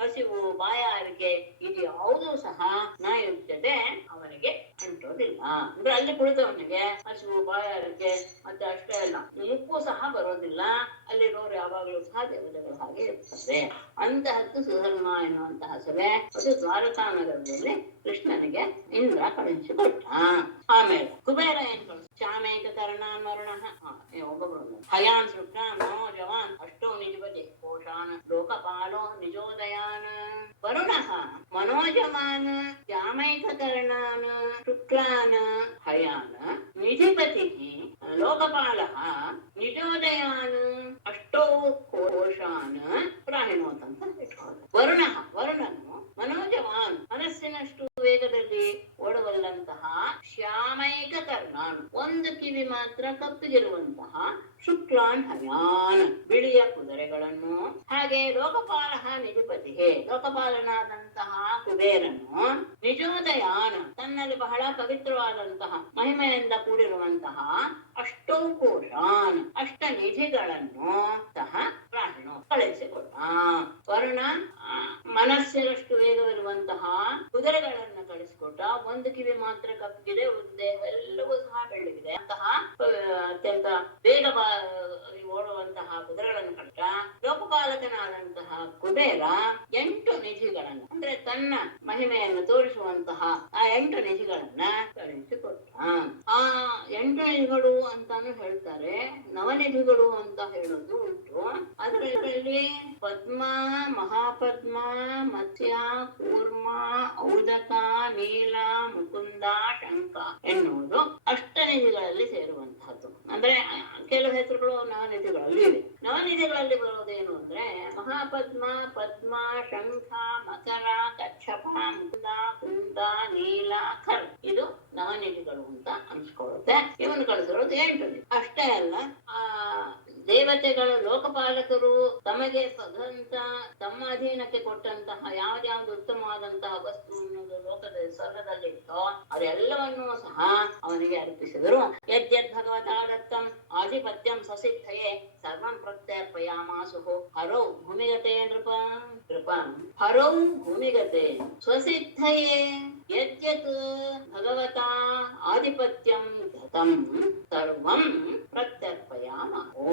ಹಸಿವು ಬಾಯಾರಿಕೆ ಇದು ಯಾವುದೂ ಸಹ ನ ಯುಜ್ಯತೆ ಅವನಿಗೆ ಅಂಟೋದಿಲ್ಲ. ಅಂದ್ರೆ ಅಲ್ಲಿ ಕುಳಿತವನಿಗೆ ಹಸಿವು ಬಾಯಾರಿಕೆ ಮತ್ತೆ ಅಷ್ಟೇ ಅಲ್ಲ, ಮುಪ್ಪು ಸಹ ಬರೋದಿಲ್ಲ. ಅಲ್ಲಿರೋರು ಯಾವಾಗಲೂ ಸಹ ದೇವತೆಗಳು ಹಾಗೆ ಇರ್ತಾರೆ. ಅಂತಹದ್ದು ಸುಧರ್ಮ ಎನ್ನುವಂತಹ ಸಭೆ. ಅದು ದ್ವಾರಕಾ ನಗರದಲ್ಲಿ ಕೃಷ್ಣನಿಗೆ ಇಂದ್ರ ಕಳುಹಿಸಿಕೊಟ್ಟ. ಆಮೇಲೆ ಕುಬೇರ ಏನ್ ಕಳಿಸ್ ಚಾಮೇಕ ಕರ್ಣಾನ್ ವರುಣ ಒಬ್ಬೊಬ್ರು ಹಯಾನ್ ಶುಕ್ರಾನ್ ಮನೋಜವಾನ್ ಅಷ್ಟೋ ನಿಜಪತಿ ಕೋಶಾನ್ ಲೋಕಪಾಲೋ ನಿಜೋದಯಾನ್. ವರುಣ ಮನೋಜವಾನ್ ಚಾಮೈಕ ಕರ್ಣಾನ್ ಶುಕ್ರಾನ್ ಹಯಾನ್ ನಿಧಿಪತಿ ಲೋಕಪಾಲ ನಿಜೋದಯಾನ್ ಅಷ್ಟೋ ಕೋಶಾನ್ ಪ್ರಾಣಿನೋತ್ ಅಂತ ಇಟ್ಕೊಂಡು. ವರುಣನು ಮನೋಜವಾನ್ ಮನಸ್ಸಿನಷ್ಟು ವೇಗದಲ್ಲಿ ಓಡಬಲ್ಲಂತಹ ಶ್ಯಾಮೈಕ ಕರ್ಣಾನ್ ಒಂದು ಕಿವಿ ಮಾತ್ರ ಕಪ್ಪಗಿರುವಂತಹ ಶುಕ್ಲಾನ್ ಹಯಾನ್ ಬಿಳಿಯ ಕುದುರೆಗಳನ್ನು. ಹಾಗೆ ಲೋಕಪಾಲ ನಿಧಿಪತಿ ಲೋಕಪಾಲನಾದಂತಹ ಕುಬೇರನು ನಿಜೋದಯಾನ್ ತನ್ನಲ್ಲಿ ಬಹಳ ಪವಿತ್ರವಾದಂತಹ ಮಹಿಮೆಯಿಂದ ಕೂಡಿರುವಂತಹ ಅಷ್ಟೋ ಕೋಶಾನ್ ಅಷ್ಟ ನಿಧಿಗಳನ್ನು ಸಹ ಪ್ರಾಣಿನೋ ಕಳುಹಿಸಿಕೊಟ್ಟ. ವರುಣ ಮನಸ್ಸಿನಷ್ಟು ವೇಗವಿರುವಂತಹ ಕುದುರೆಗಳನ್ನು ಕಳಿಸಿಕೊಟ್ಟ. ಒಂದು ಕಿವಿ ಮಾತ್ರ ಕಪ್ಪಿದೆ, ದೇಹ ಎಲ್ಲವೂ ಸಹ ಬೆಳ್ಳಗಿದೆ. ಅಂತಹ ಅತ್ಯಂತ ವೇಗ ಓಡುವಂತಹ ಕುದುರೆಗಳನ್ನು ಕಟ್ಟ. ಲೋಕಪಾಲಕನಾದಂತಹ ಕುಬೇರ 8 ನಿಧಿಗಳನ್ನು ಅಂದ್ರೆ ತನ್ನ ಮಹಿಮೆಯನ್ನು ತೋರಿಸುವಂತಹ ಆ 8 ನಿಧಿಗಳನ್ನ ಕಳುಹಿಸಿಕೊಟ್ಟ. ಆ 8 ನಿಧಿಗಳು ಅಂತಾನು ಹೇಳ್ತಾರೆ, ನವನಿಧಿಗಳು ಅಂತ ಹೇಳೋದು ಉಂಟು. ಅದರಲ್ಲಿ ಪದ್ಮ, ಮಹಾಪದ್ಮ, ಮತ್ಸ್ಯ, ಕೂರ್ಮ, ಔದಕ, ನೀಲ, ಮುಕುಂದ, ಶಂಕ ಎನ್ನುವುದು ಅಷ್ಟನಿಧಿಗಳಲ್ಲಿ ಸೇರುವಂತಹದ್ದು. ಅಂದ್ರೆ ಕೆಲವು ಹೆಸರುಗಳು ನವನಿಧಿಗಳಲ್ಲಿ ಇವೆ. ನವನಿಧಿಗಳಲ್ಲಿ ಬರೋದೇನು ಅಂದ್ರೆ ಮಹಾಪದ್ಮ, ಪದ್ಮ, ಶಂಖ, ಮಕರ, ಕಚ್ಚಪ, ಮುಕುಂದ, ಕುಂದ, ನೀಲ, ಖರ್ ಇದು ನವನಿಧಿಗಳು ಅಂತ ಅನ್ಸ್ಕೊಳ್ಳುತ್ತೆ. ಇವನು ಕಳಿಸಿರೋದು 8 ನಿಧಿ. ಅಷ್ಟೇ ಅಲ್ಲ, ಆ ದೇವತೆಗಳ ಲೋಕಪಾಲಕರು ತಮಗೆ ತಮ್ಮ ಅಧೀನಕ್ಕೆ ಕೊಟ್ಟಂತಹ ಯಾವ್ದಾವ್ದು ಉತ್ತಮವಾದಂತಹ ವಸ್ತುವನ್ನು ಲೋಕದ ಸ್ವರ್ಗದಲ್ಲಿ ಇತ್ತೋ ಅದೆಲ್ಲವನ್ನೂ ಸಹ ಅವನಿಗೆ ಅರ್ಪಿಸಿದರು. ಯದ್ಯದ್ ಭಗವತಾ ದತ್ತಂ ಆಧಿಪತ್ಯಂ ಸ್ವಸಿದ್ಧಯೇ ಸರ್ವಂ ಪ್ರತ್ಯರ್ಪಯಾಮಾಸುಹು ಹರೌ ಭೂಮಿಗತೆ ನೃಪ ಹರೌ ಭೂಮಿಗತೆ ಸ್ವಸಿದ್ಧಯೇ ಯದ್ಯತ್ ಭಗವತಾ ಆಧಿಪತ್ಯಂ ಗತಂ ಸರ್ವಂ ಪ್ರತ್ಯರ್ಪಯಾಮ. ಓ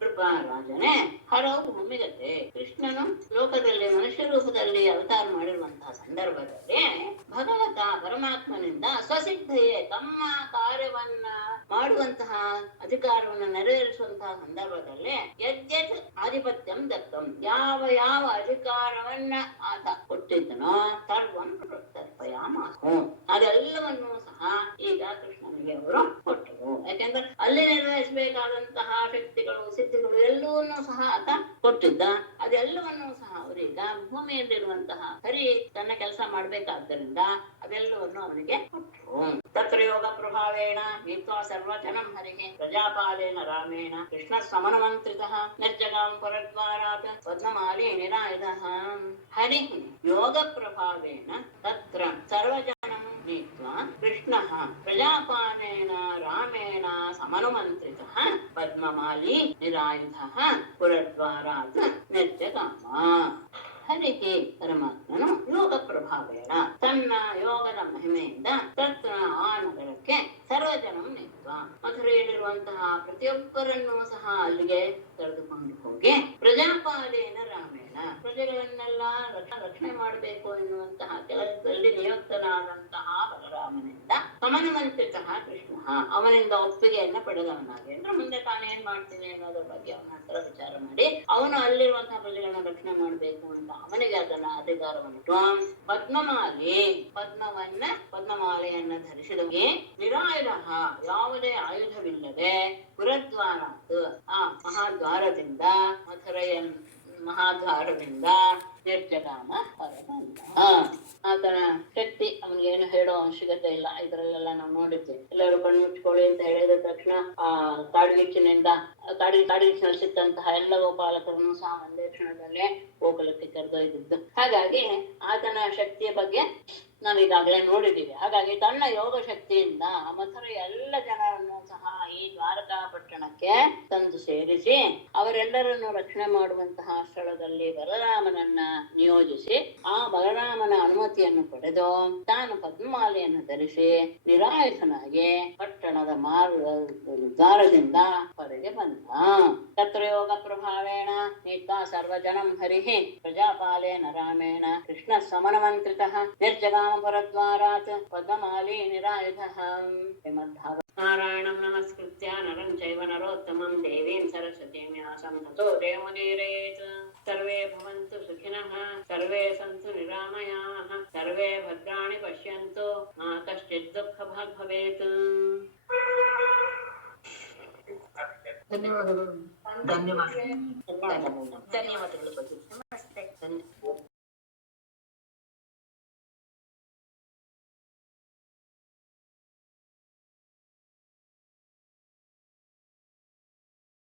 ಕೃಪಾರಾಜನೇ, ಹಲವು ಭೂಮಿಗತೆ ಕೃಷ್ಣನು ಲೋಕದಲ್ಲಿ ಮನುಷ್ಯ ರೂಪದಲ್ಲಿ ಅವತಾರ ಮಾಡಿರುವಂತಹ ಸಂದರ್ಭದಲ್ಲಿ ಭಗವತ ಪರಮಾತ್ಮನಿಂದ ಸ್ವಸಿದ್ಧಯೇ ತಮ್ಮ ಕಾರ್ಯವನ್ನ ಮಾಡುವಂತಹ ಅಧಿಕಾರವನ್ನು ನೆರವೇರಿಸುವಂತಹ ಸಂದರ್ಭದಲ್ಲಿ ಯದ್ಯತ್ ಆಧಿಪತ್ಯಂ ದತ್ತಂ, ಯಾವ ಯಾವ ಅಧಿಕಾರವನ್ನ ಆತ ಕೊಟ್ಟಿದ್ದನೋ ಸರ್ವಂ ಪ್ರತ್ಯರ್ಪಯಾಮ, ಅದೆಲ್ಲವನ್ನೂ ಸಹ ಈಗ ಕೃಷ್ಣನಿಗೆ ಅವರು ಕೊಟ್ಟರು. ಯಾಕೆಂದ್ರೆ ಅಲ್ಲಿ ನಿರ್ವಹಿಸಬೇಕಾದಂತಹ ಶಕ್ತಿಗಳು ಸಿದ್ಧಿಗಳು ಎಲ್ಲವನ್ನೂ ಸಹ ಆತ ಕೊಟ್ಟಿದ್ದ. ಅದೆಲ್ಲವನ್ನೂ ಸಹ ಅವರೀಗ ಭೂಮಿಯಲ್ಲಿರುವಂತಹ ಹರಿ ತನ್ನ ಕೆಲಸ ಮಾಡ್ಬೇಕಾದ್ದರಿಂದ ಅದೆಲ್ಲವನ್ನು ಅವನಿಗೆ ಕೊಟ್ಟರು. ತತ್ರ ಯೋಗ ಪ್ರಭಾವೇಣ ನೀತ್ವಾ ಸರ್ವಜನಂ ಹರಿಗೆ ಪ್ರಜಾಪಾಲೇನ ರಾಮೇಣ ಕೃಷ್ಣ ಸಮನಮಂತ್ರಿತಃ ನಿರ್ಜಗಾಂ ಪರದ್ವಾರಾತ್ ಪದ್ಮಮಾಲಿ ನಿರಾಯುಧಃ. ಹರಿ ಯೋಗ ಪ್ರಭಾವೇಣ ತತ್ರ ಸರ್ವಜನಂ ನೀತ್ವಾ ಕೃಷ್ಣಃ ಪ್ರಜಾಪಾಲೇನ ರಾಮೇಣ ಸಮನುಮಂತ್ರಿತಃ ಪದ್ಮಮಾಲಿ ನಿರಾಯುಧಃ ಪುರದ್ವಾರಾತ್ ನಿರ್ಜಗಾಮ. ಹರಿಗೆ ಪರಮಾತ್ಮನು ಯೋಗ ಪ್ರಭಾವೇಣ ತನ್ನ ಯೋಗದ ಮಹಿಮೆಯಿಂದ ತತ್ರ ಆ ನಗರಕ್ಕೆ ಸರ್ವಜನಂ ನೀತ್ವ, ಮಥುರೆಯಲ್ಲಿರುವಂತಹ ಪ್ರತಿಯೊಬ್ಬರನ್ನೂ ಸಹ ಅಲ್ಲಿಗೆ ಕರೆದುಕೊಂಡು ಹೋಗಿ ಪ್ರಜಾಪಾಲೇನ ರಾಮೇಣ ಪ್ರಜೆಗಳನ್ನೆಲ್ಲ ರಕ್ಷಣೆ ಮಾಡಬೇಕು ಎನ್ನುವಂತಹ ಕೆಲಸದಲ್ಲಿ ನಿಯುಕ್ತನಾದಂತಹ ಬಲರಾಮನಿಂದ ಸಮನುಮಂತ್ರಿತಃ ಕೃಷ್ಣ, ಅವನಿಂದ ಒಪ್ಪಿಗೆಯನ್ನ ಪಡೆದವನಾಗಿ, ಅಂದ್ರೆ ಮುಂದೆ ತಾನೇನ್ ಮಾಡ್ತೀನಿ ಅನ್ನೋದ್ರ ಬಗ್ಗೆ ಅವನ ಹತ್ರ ವಿಚಾರ ಮಾಡಿ ಅವನು ಅಲ್ಲಿರುವಂತಹ ಪ್ರಜೆಗಳನ್ನ ರಕ್ಷಣೆ ಮಾಡ್ಬೇಕು ಅಂತ ಅವನಿಗೆ ಅದನ್ನ ಅಧಿಕಾರವನ್ನು ಪದ್ಮಮಾಲಿ ಪದ್ಮಮಾಲೆಯನ್ನ ಧರಿಸಿದವನಿಗೆ ನಿರಾಯುಧ ಯಾವುದೇ ಆಯುಧವಿಲ್ಲದೆ ಪುರದ್ವಾರಾತ್ ಆ ಮಹಾದ್ವಾರದಿಂದ ಮಥುರೆಯ ಮಹಾದ್ವಾರದಿಂದ ನಿರ್ಜಗಾಮ ಹೊರಬಂದ. ಆತನ ಶಕ್ತಿ ಅವನಿಗೆ ಏನು ಹೇಳೋ ಅವಶ್ಯಕತೆ ಇಲ್ಲ. ಇದರಲ್ಲೆಲ್ಲ ನಾವು ನೋಡಿದ್ವಿ. ಎಲ್ಲರೂ ಕಣ್ಣು ಮುಚ್ಕೊಳ್ಳಿ ಅಂತ ಹೇಳಿದ ತಕ್ಷಣ ಆ ಕಾಡಿಗಿಚ್ಚಿನಲ್ಲಿ ಸಿಕ್ಕಂತಹ ಎಲ್ಲ ಗೋಪಾಲಕರನ್ನು ಸಹ ಒಂದೇ ಕ್ಷಣದಲ್ಲೇ ಗೋಕುಲಕ್ಕೆ ಕರೆದೊಯ್ದಿದ್ದು. ಹಾಗಾಗಿ ಆತನ ಶಕ್ತಿಯ ಬಗ್ಗೆ ನಾವೀಗಾಗಲೇ ನೋಡಿದ್ದೀವಿ. ಹಾಗಾಗಿ ತನ್ನ ಯೋಗ ಶಕ್ತಿಯಿಂದ ಮಥುರೆಯ ಎಲ್ಲ ಜನರನ್ನು ಸಹ ಈ ದ್ವಾರಕಾ ಪಟ್ಟಣಕ್ಕೆ ತಂದು ಸೇರಿಸಿ ಅವರೆಲ್ಲರನ್ನು ರಕ್ಷಣೆ ಮಾಡುವಂತಹ ಸ್ಥಳದಲ್ಲಿ ಬಲರಾಮನನ್ನ ನಿಯೋಜಿಸಿ ಆ ಬಲರಾಮನ ಅನುಮತಿಯನ್ನು ಪಡೆದು ತಾನು ಪದ್ಮಮಾಲೆಯನ್ನು ಧರಿಸಿ ನಿರಾಯುಧನಾಗಿ ಪಟ್ಟಣದ ದ್ವಾರದಿಂದ ಹೊರಗೆ ಬಂದ. ತತ್ರ ಯೋಗ ಪ್ರಭಾವೇಣ ನೀತ್ವಾ ಸರ್ವಜನಂ ಹರಿಹಿ ಪ್ರಜಾಪಾಲೇನ ರಾಮೇಣ ಕೃಷ್ಣ ಸಮನಮಂತ್ರಿತಃ ನಿರ್ಜಗಾಮ ಪರದ್ವಾರಾತ್ ಪದ್ಮಮಾಲಿ ನಿರಾಯುಧಃ. ನಾರಾಯಣಂ ನಮಸ್ಕೃತ್ಯ ನರಂ ಚೈವ ನರೋತ್ತಮಂ ದೇವೀಂ ಸರಸ್ವತೀಂ ವ್ಯಾಸಂ ತತೋ ಜಯಮುದೀರಯೇತ್. ಸರ್ವೇ ಭವಂತು ಸುಖಿನಃ, ಸರ್ವೇ ಸಂತು ನಿರಾಮಯಾಃ, ಸರ್ವೇ ಭದ್ರಾಣಿ ಪಶ್ಯಂತು, ಮಾ ಕಶ್ಚಿತ್ ದುಃಖಭಾಗ್ ಭವೇತ್. ಧನ್ಯವಾದಗಳು.